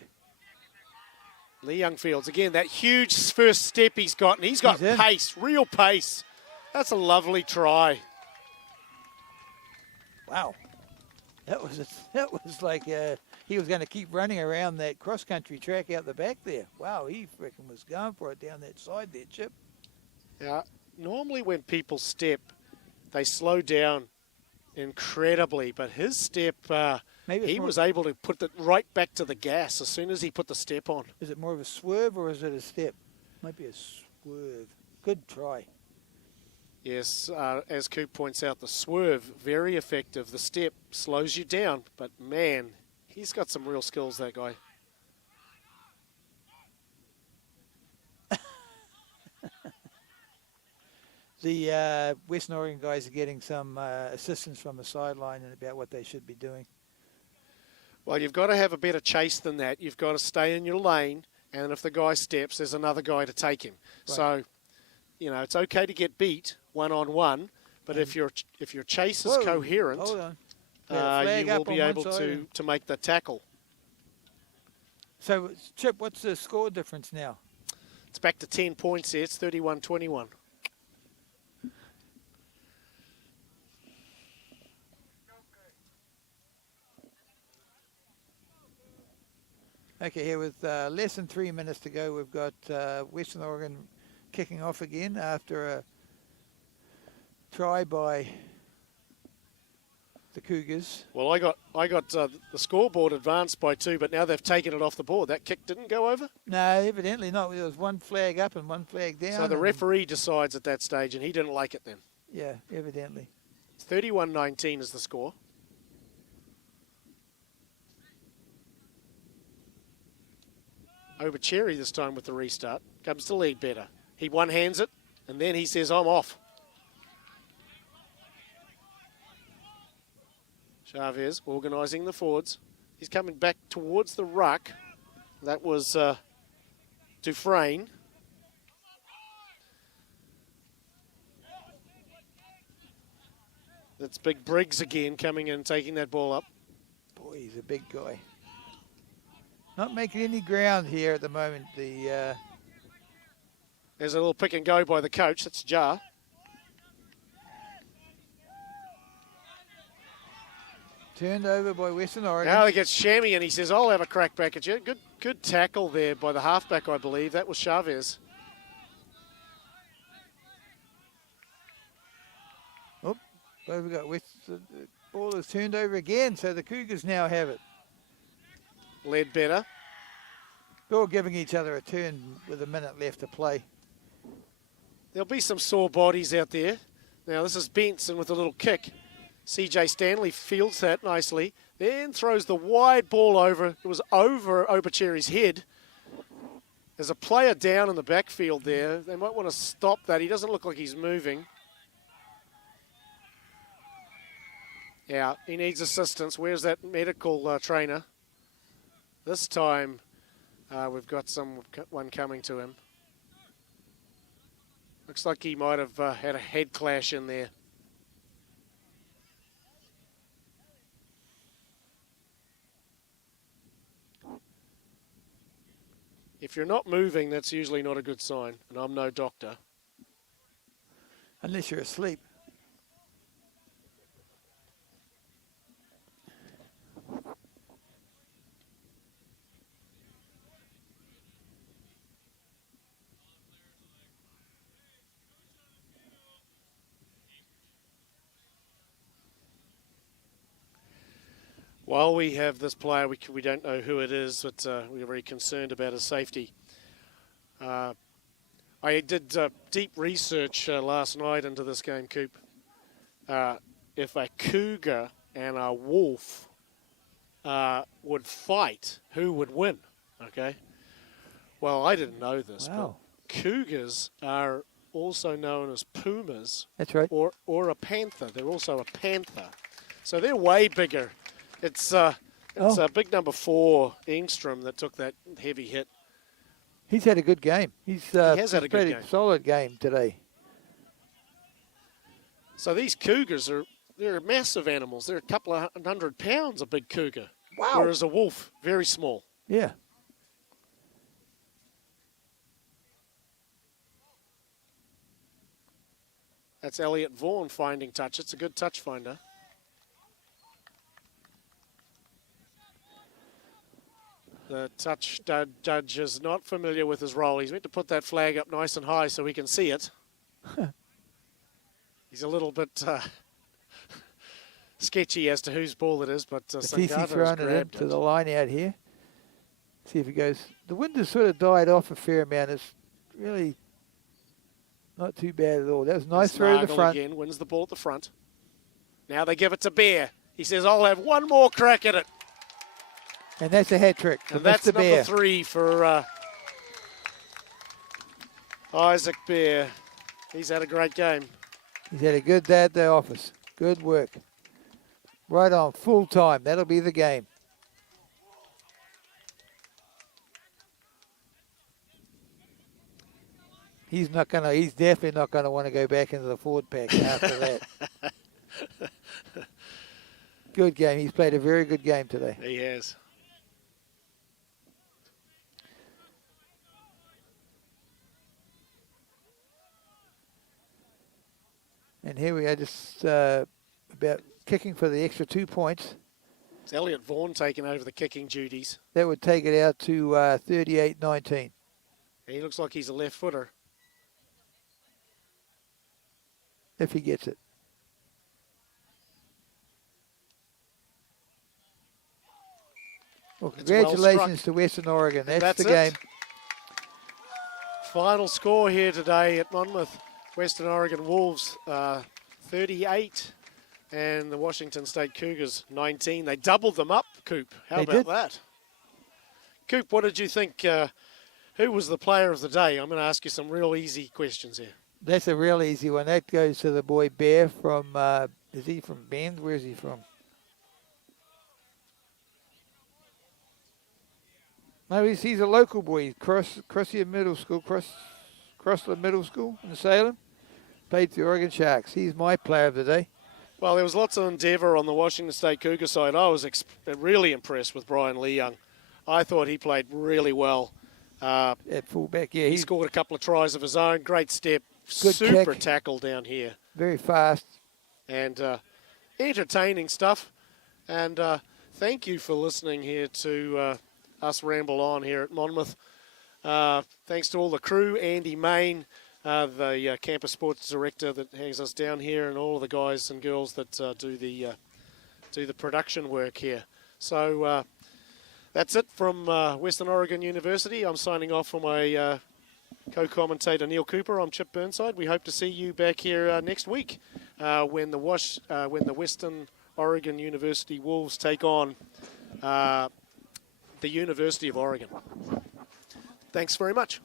Lee Youngfields, again, that huge first step he's got, and he's got pace, real pace. That's a lovely try. Wow. That was like he was going to keep running around that cross-country track out the back there. Wow, he freaking was going for it down that side there, Chip. Yeah, normally when people step, they slow down incredibly, but his step, he was able to put it right back to the gas as soon as he put the step on. Is it more of a swerve or is it a step? Might be a swerve. Good try. Yes, as Coop points out, the swerve, very effective. The step slows you down, but man, he's got some real skills, that guy. The Western Oregon guys are getting some assistance from the sideline and about what they should be doing. Well, you've got to have a better chase than that. You've got to stay in your lane, and if the guy steps, there's another guy to take him. Right. So, it's okay to get beat one-on-one, but if your chase is coherent, you will be able to make the tackle. So, Chip, what's the score difference now? It's back to 10 points here. It's 31-21. Okay, here with less than 3 minutes to go, we've got Western Oregon kicking off again after a try by the Cougars. Well, I got the scoreboard advanced by 2, but now they've taken it off the board. That kick didn't go over? No, evidently not. There was one flag up and one flag down. So the referee decides at that stage, and he didn't like it then. Yeah, evidently. It's 31-19 is the score. Over Cherry this time with the restart. Comes to lead better. He one-hands it, and then he says, I'm off. Chavez organising the forwards. He's coming back towards the ruck. That was Dufresne. That's Big Briggs again coming in and taking that ball up. Boy, he's a big guy. Not making any ground here at the moment. There's a little pick and go by the coach. That's Jar. Turned over by Western Oregon. Now he gets Shammy and he says, I'll have a crack back at you. Good tackle there by the halfback, I believe. That was Chavez. Oh, but we got the ball is turned over again, so the Cougars now have it. Led better. They're all giving each other a turn with a minute left to play. There'll be some sore bodies out there. Now this is Benson with a little kick. CJ Stanley fields that nicely. then throws the wide ball over. It was over Obercherry's head. There's a player down in the backfield there. They might want to stop that. He doesn't look like he's moving. Yeah, he needs assistance. Where's that medical trainer? This time we've got someone coming to him. Looks like he might have had a head clash in there. If you're not moving, that's usually not a good sign, and I'm no doctor. Unless you're asleep. While we have this player, we don't know who it is, but we're very concerned about his safety. I did deep research last night into this game, Coop. If a cougar and a wolf would fight, who would win? Okay. Well, I didn't know this, Wow. but cougars are also known as pumas. That's right. Or a panther. They're also a panther. So they're way bigger. It's big number 4, Engstrom, that took that heavy hit. He's had a good game. He has had a good pretty game. solid game today. So these cougars they're massive animals. They're a couple of 100 pounds, a big cougar. Wow. Whereas a wolf, very small. Yeah. That's Elliot Vaughan finding touch. It's a good touch finder. The touch judge is not familiar with his role. He's meant to put that flag up nice and high so he can see it. He's a little bit sketchy as to whose ball it is, but He's Sangata has throwing it grabbed into it. the line out here. See if he goes. The wind has sort of died off a fair amount. It's really not too bad at all. That was a nice throw to the Snargle front. again, wins the ball at the front. Now they give it to Bear. He says, I'll have one more crack at it. And that's a hat trick for And that's Mr. number Bear. 3 for Isaac Bear. He's had a great game. He's had a good day at the office. Good work. Right on, full time. That'll be the game. He's definitely not gonna want to go back into the forward pack after that. Good game. He's played a very good game today. He has. And here we are just about kicking for the extra 2 points. It's Elliot Vaughan taking over the kicking duties. That would take it out to 38-19. He looks like he's a left footer. If he gets it. Well, It's well congratulations struck. to Western Oregon. That's the it. game. Final score here today at Monmouth. Western Oregon Wolves 38 and the Washington State Cougars 19. They doubled them up, Coop. How They about did. that? Coop, what did you think? Who was the player of the day? I'm going to ask you some real easy questions here. That's a real easy one. That goes to the boy Bear from, is he from Bend? Where's he from? No, he's a local boy. Crossy Middle School, Crossland Middle School in Salem. Played for the Oregon Sharks. He's my player of the day. Well, there was lots of endeavour on the Washington State Cougar side. I was really impressed with Brian Lee Young. I thought he played really well. At fullback, yeah. He He's scored a couple of tries of his own. Great step. Good Super kick. tackle down here. very fast. And entertaining stuff. And thank you for listening here to us ramble on here at Monmouth. Thanks to all the crew, Andy Main, the campus sports director that hangs us down here, and all of the guys and girls that do the production work here. So that's it from Western Oregon University. I'm signing off for my co-commentator Neil Cooper. I'm Chip Burnside. We hope to see you back here next week when the Western Oregon University Wolves take on the University of Oregon. Thanks very much.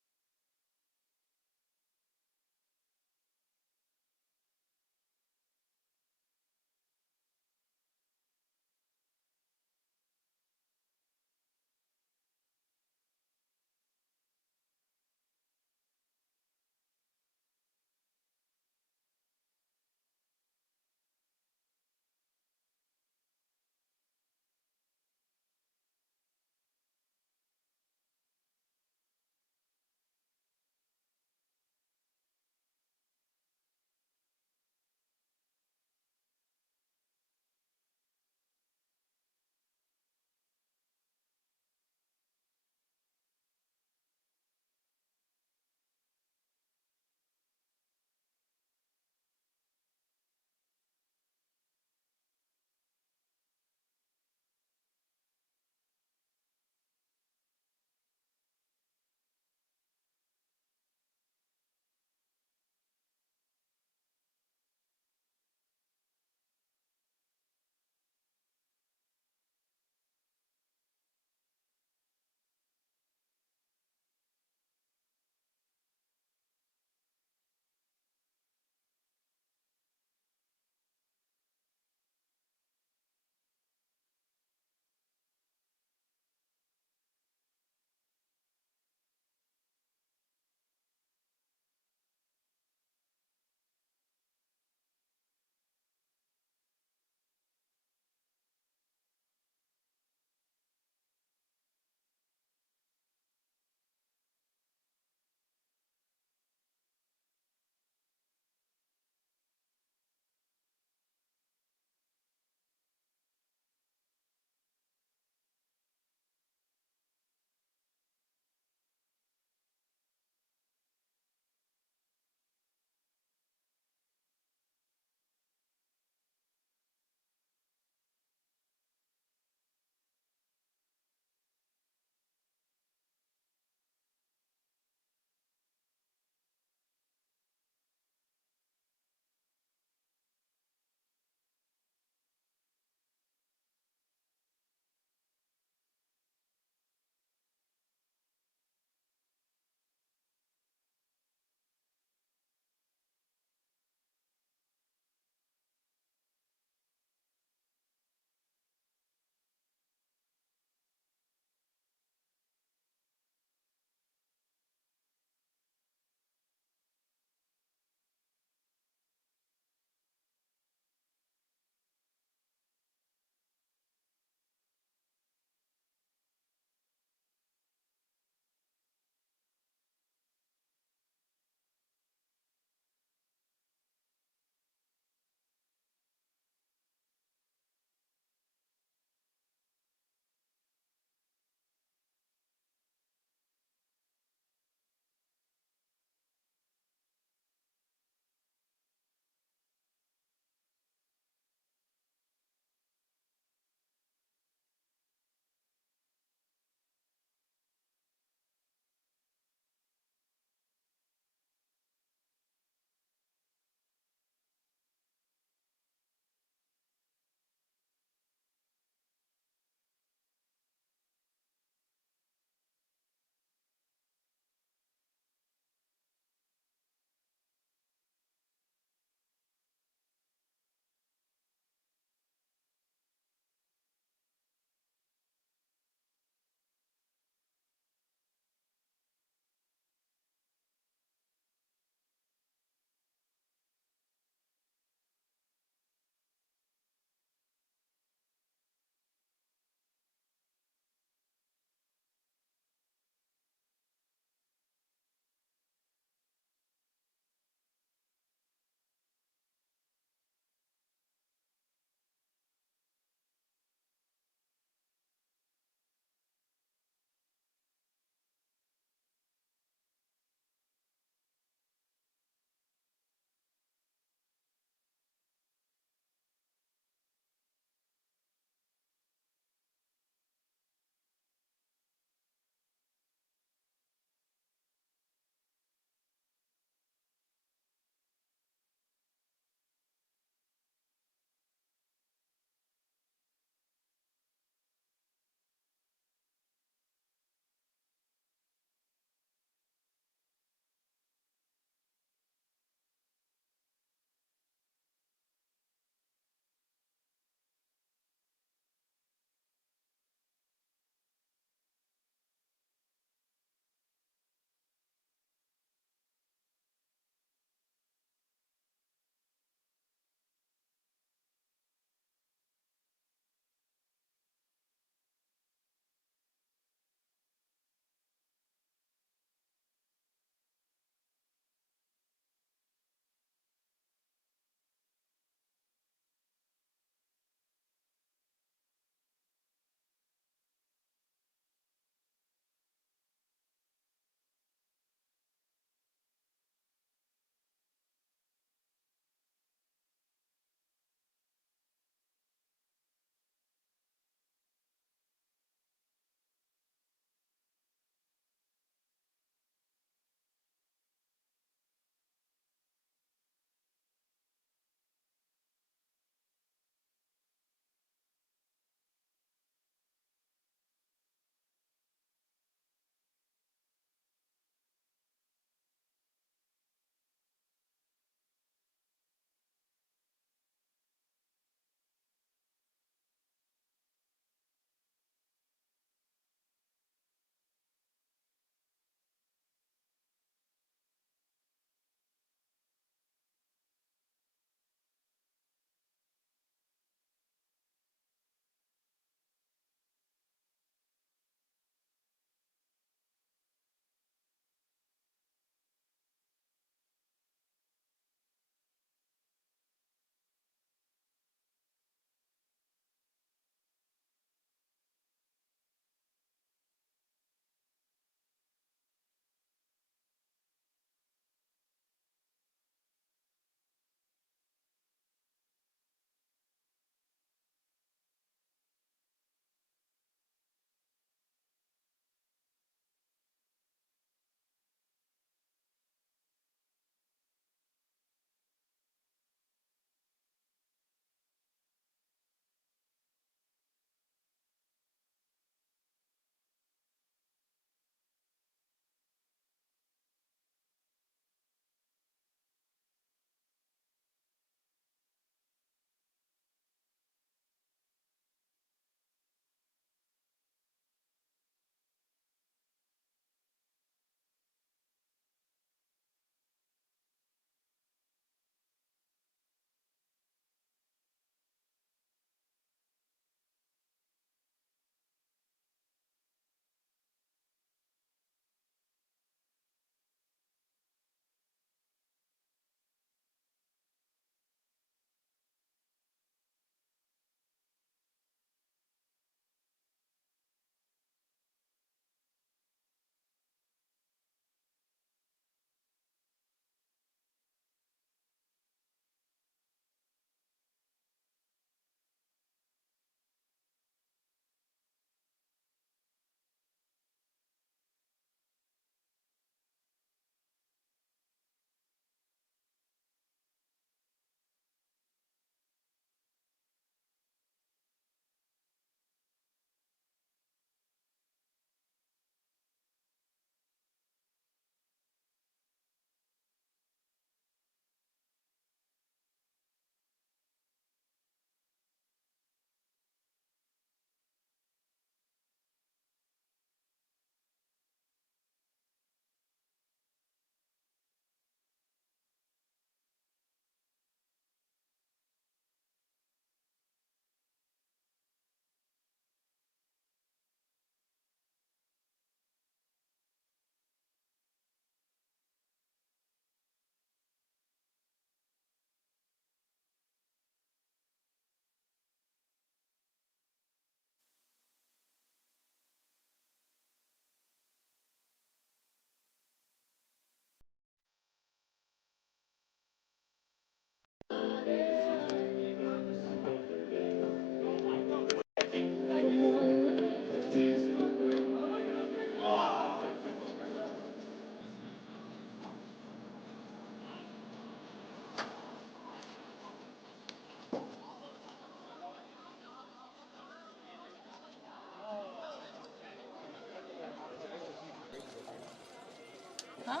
Huh?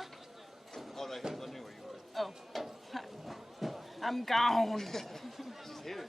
Oh, no, he was wondering where you were. Oh. I'm gone. She's here.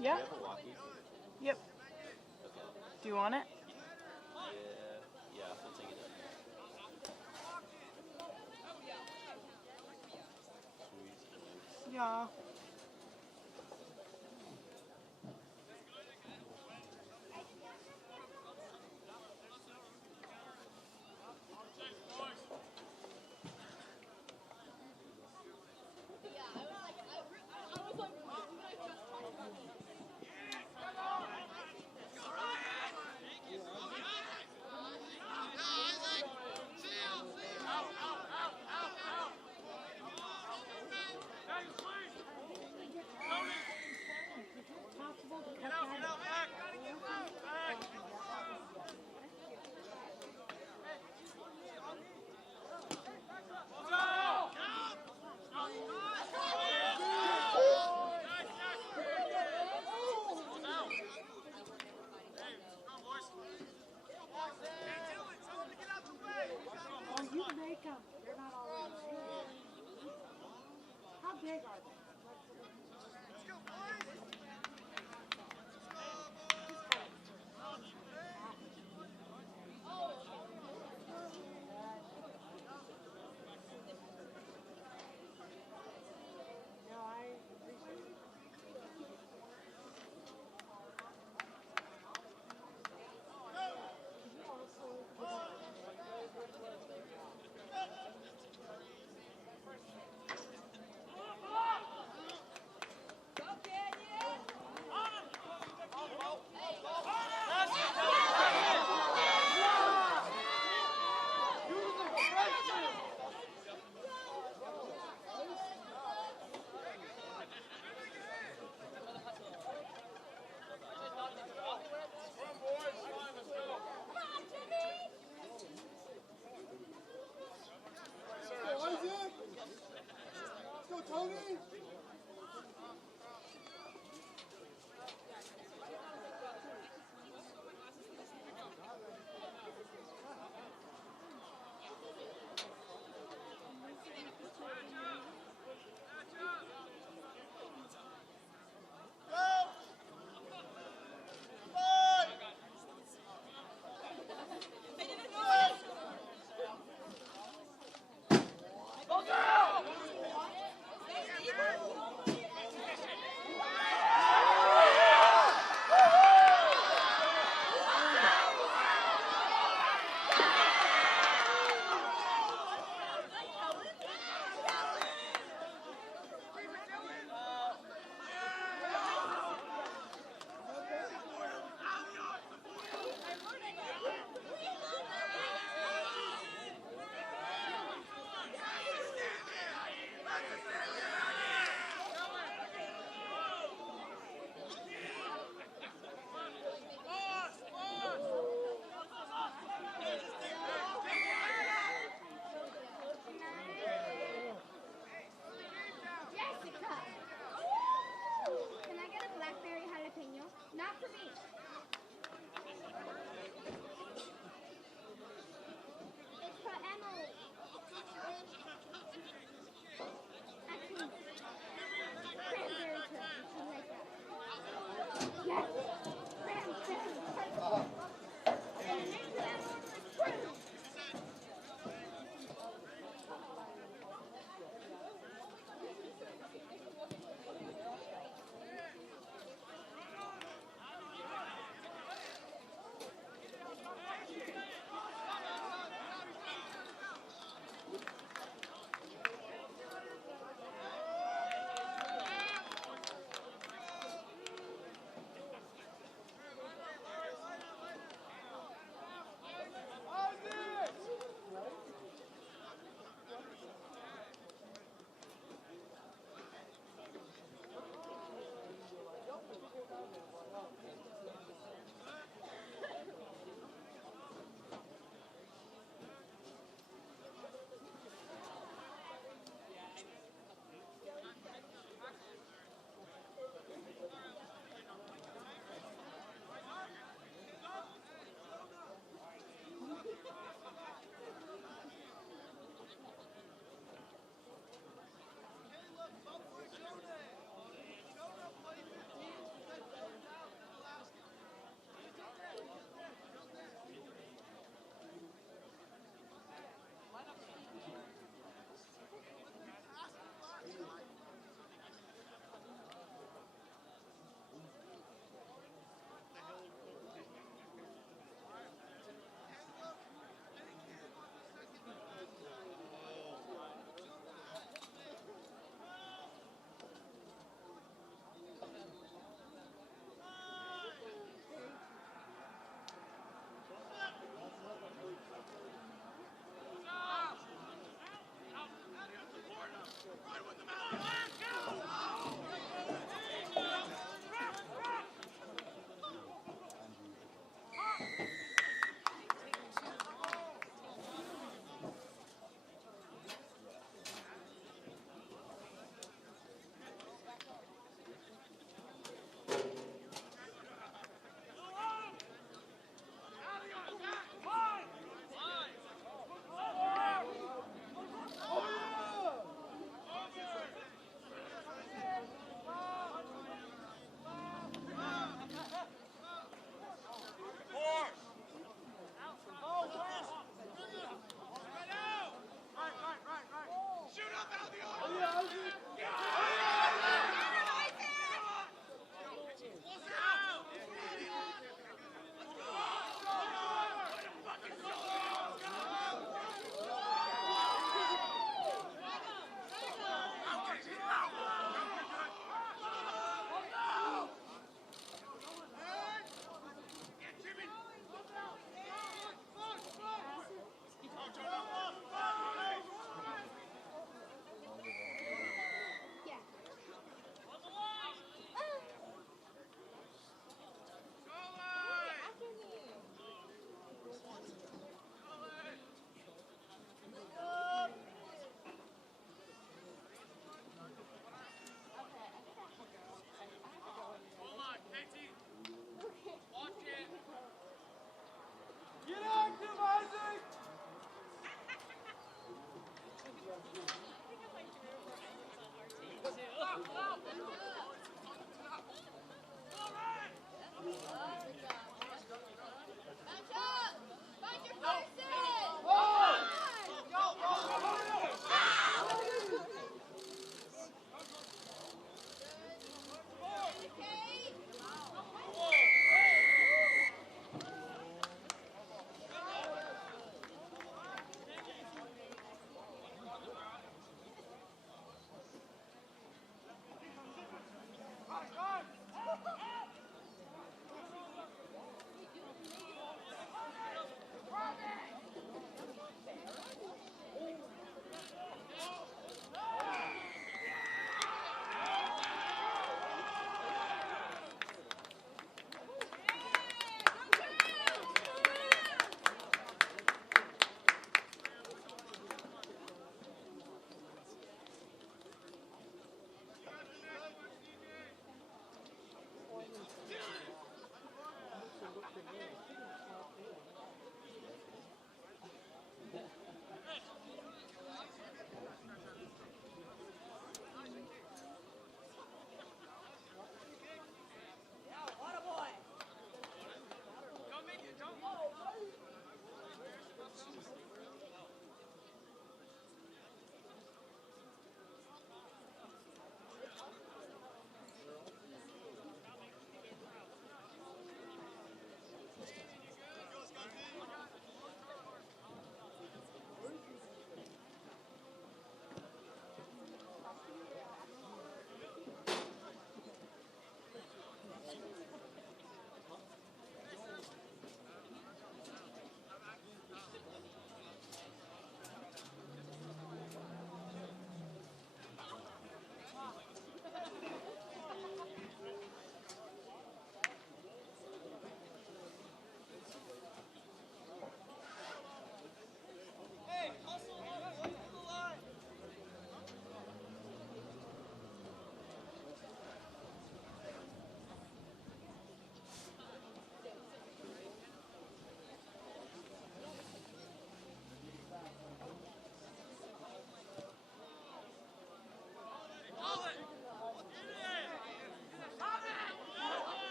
Yeah? Yep. Do you want it? Yeah, we'll take it. Yeah.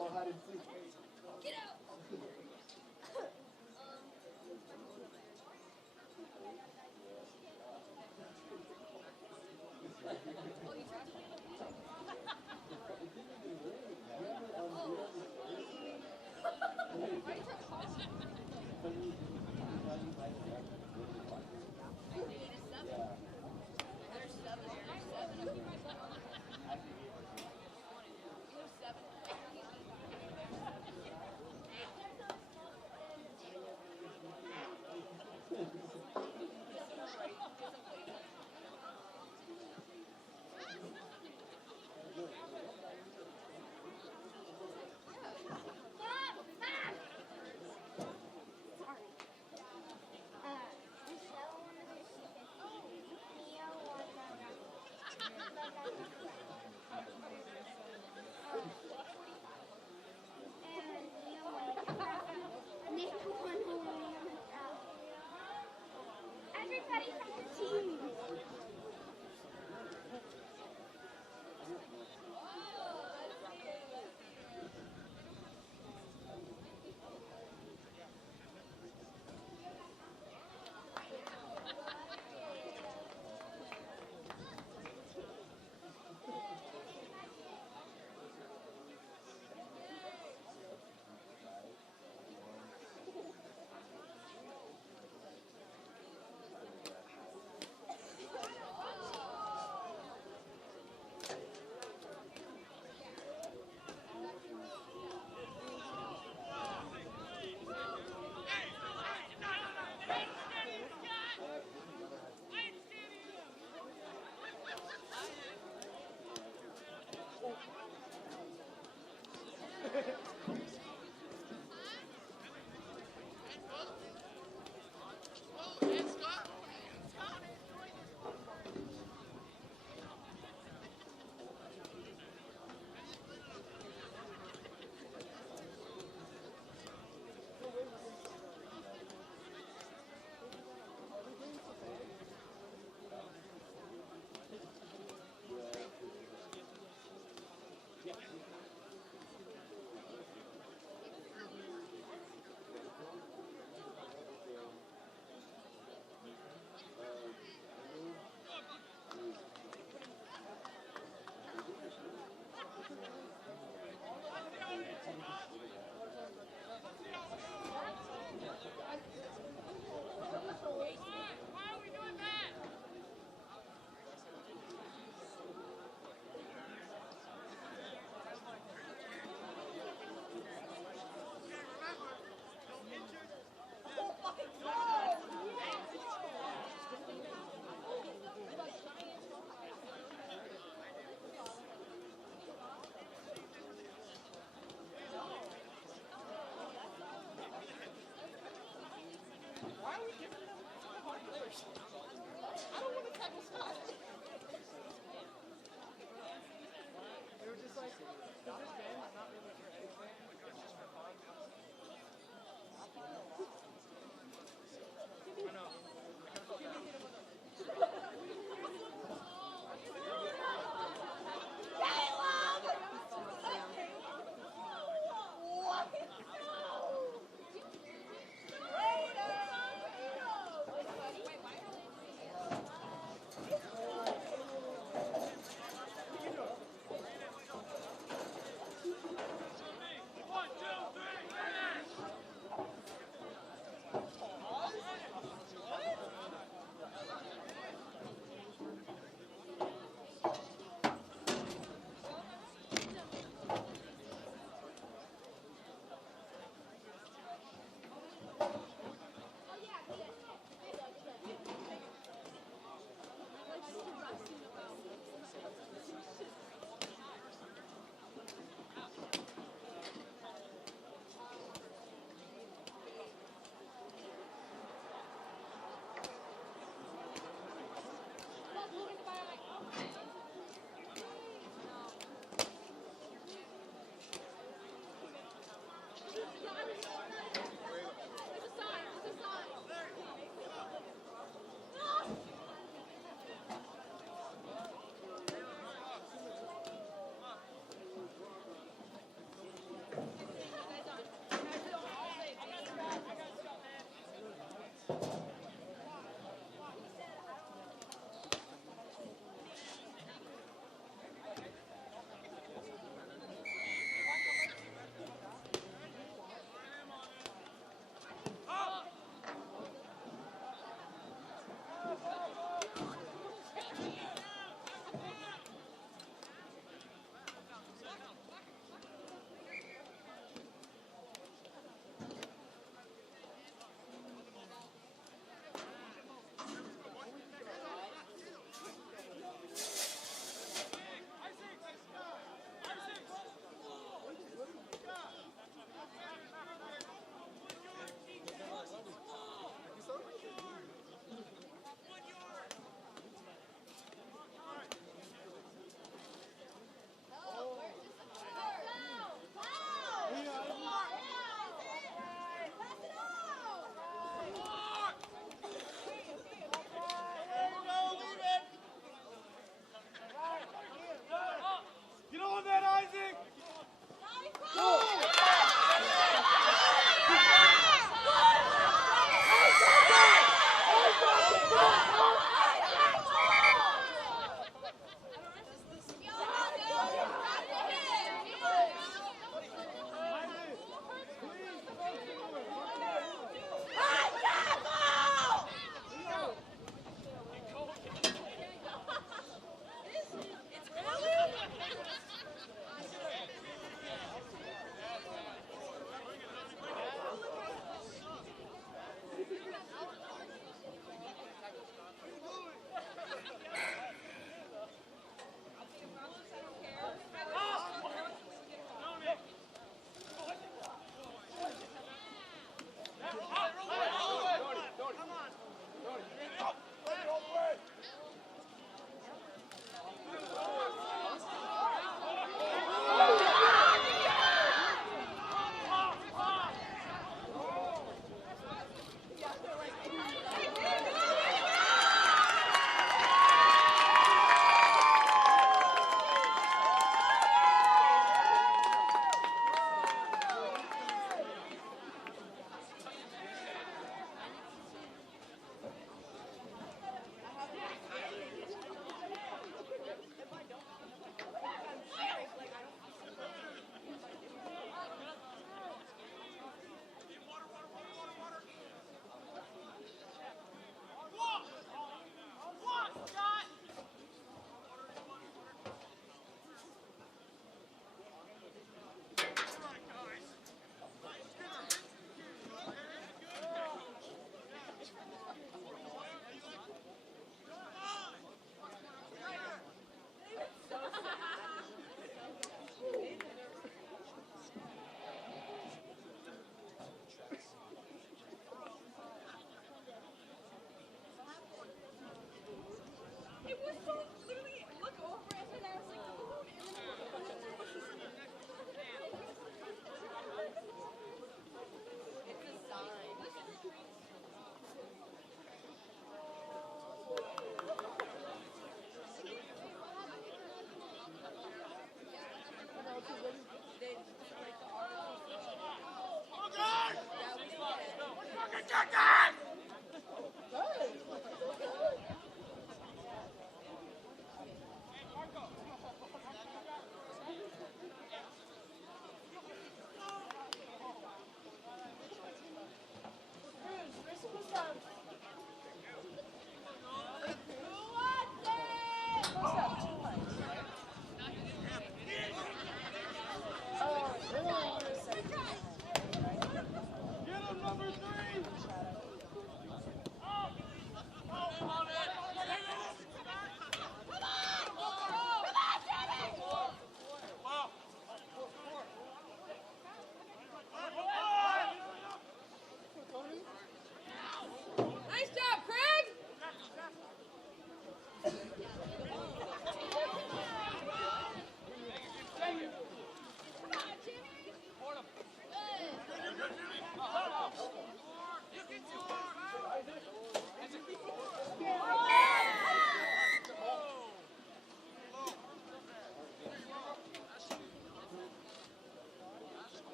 Everybody from the team.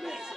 Yeah.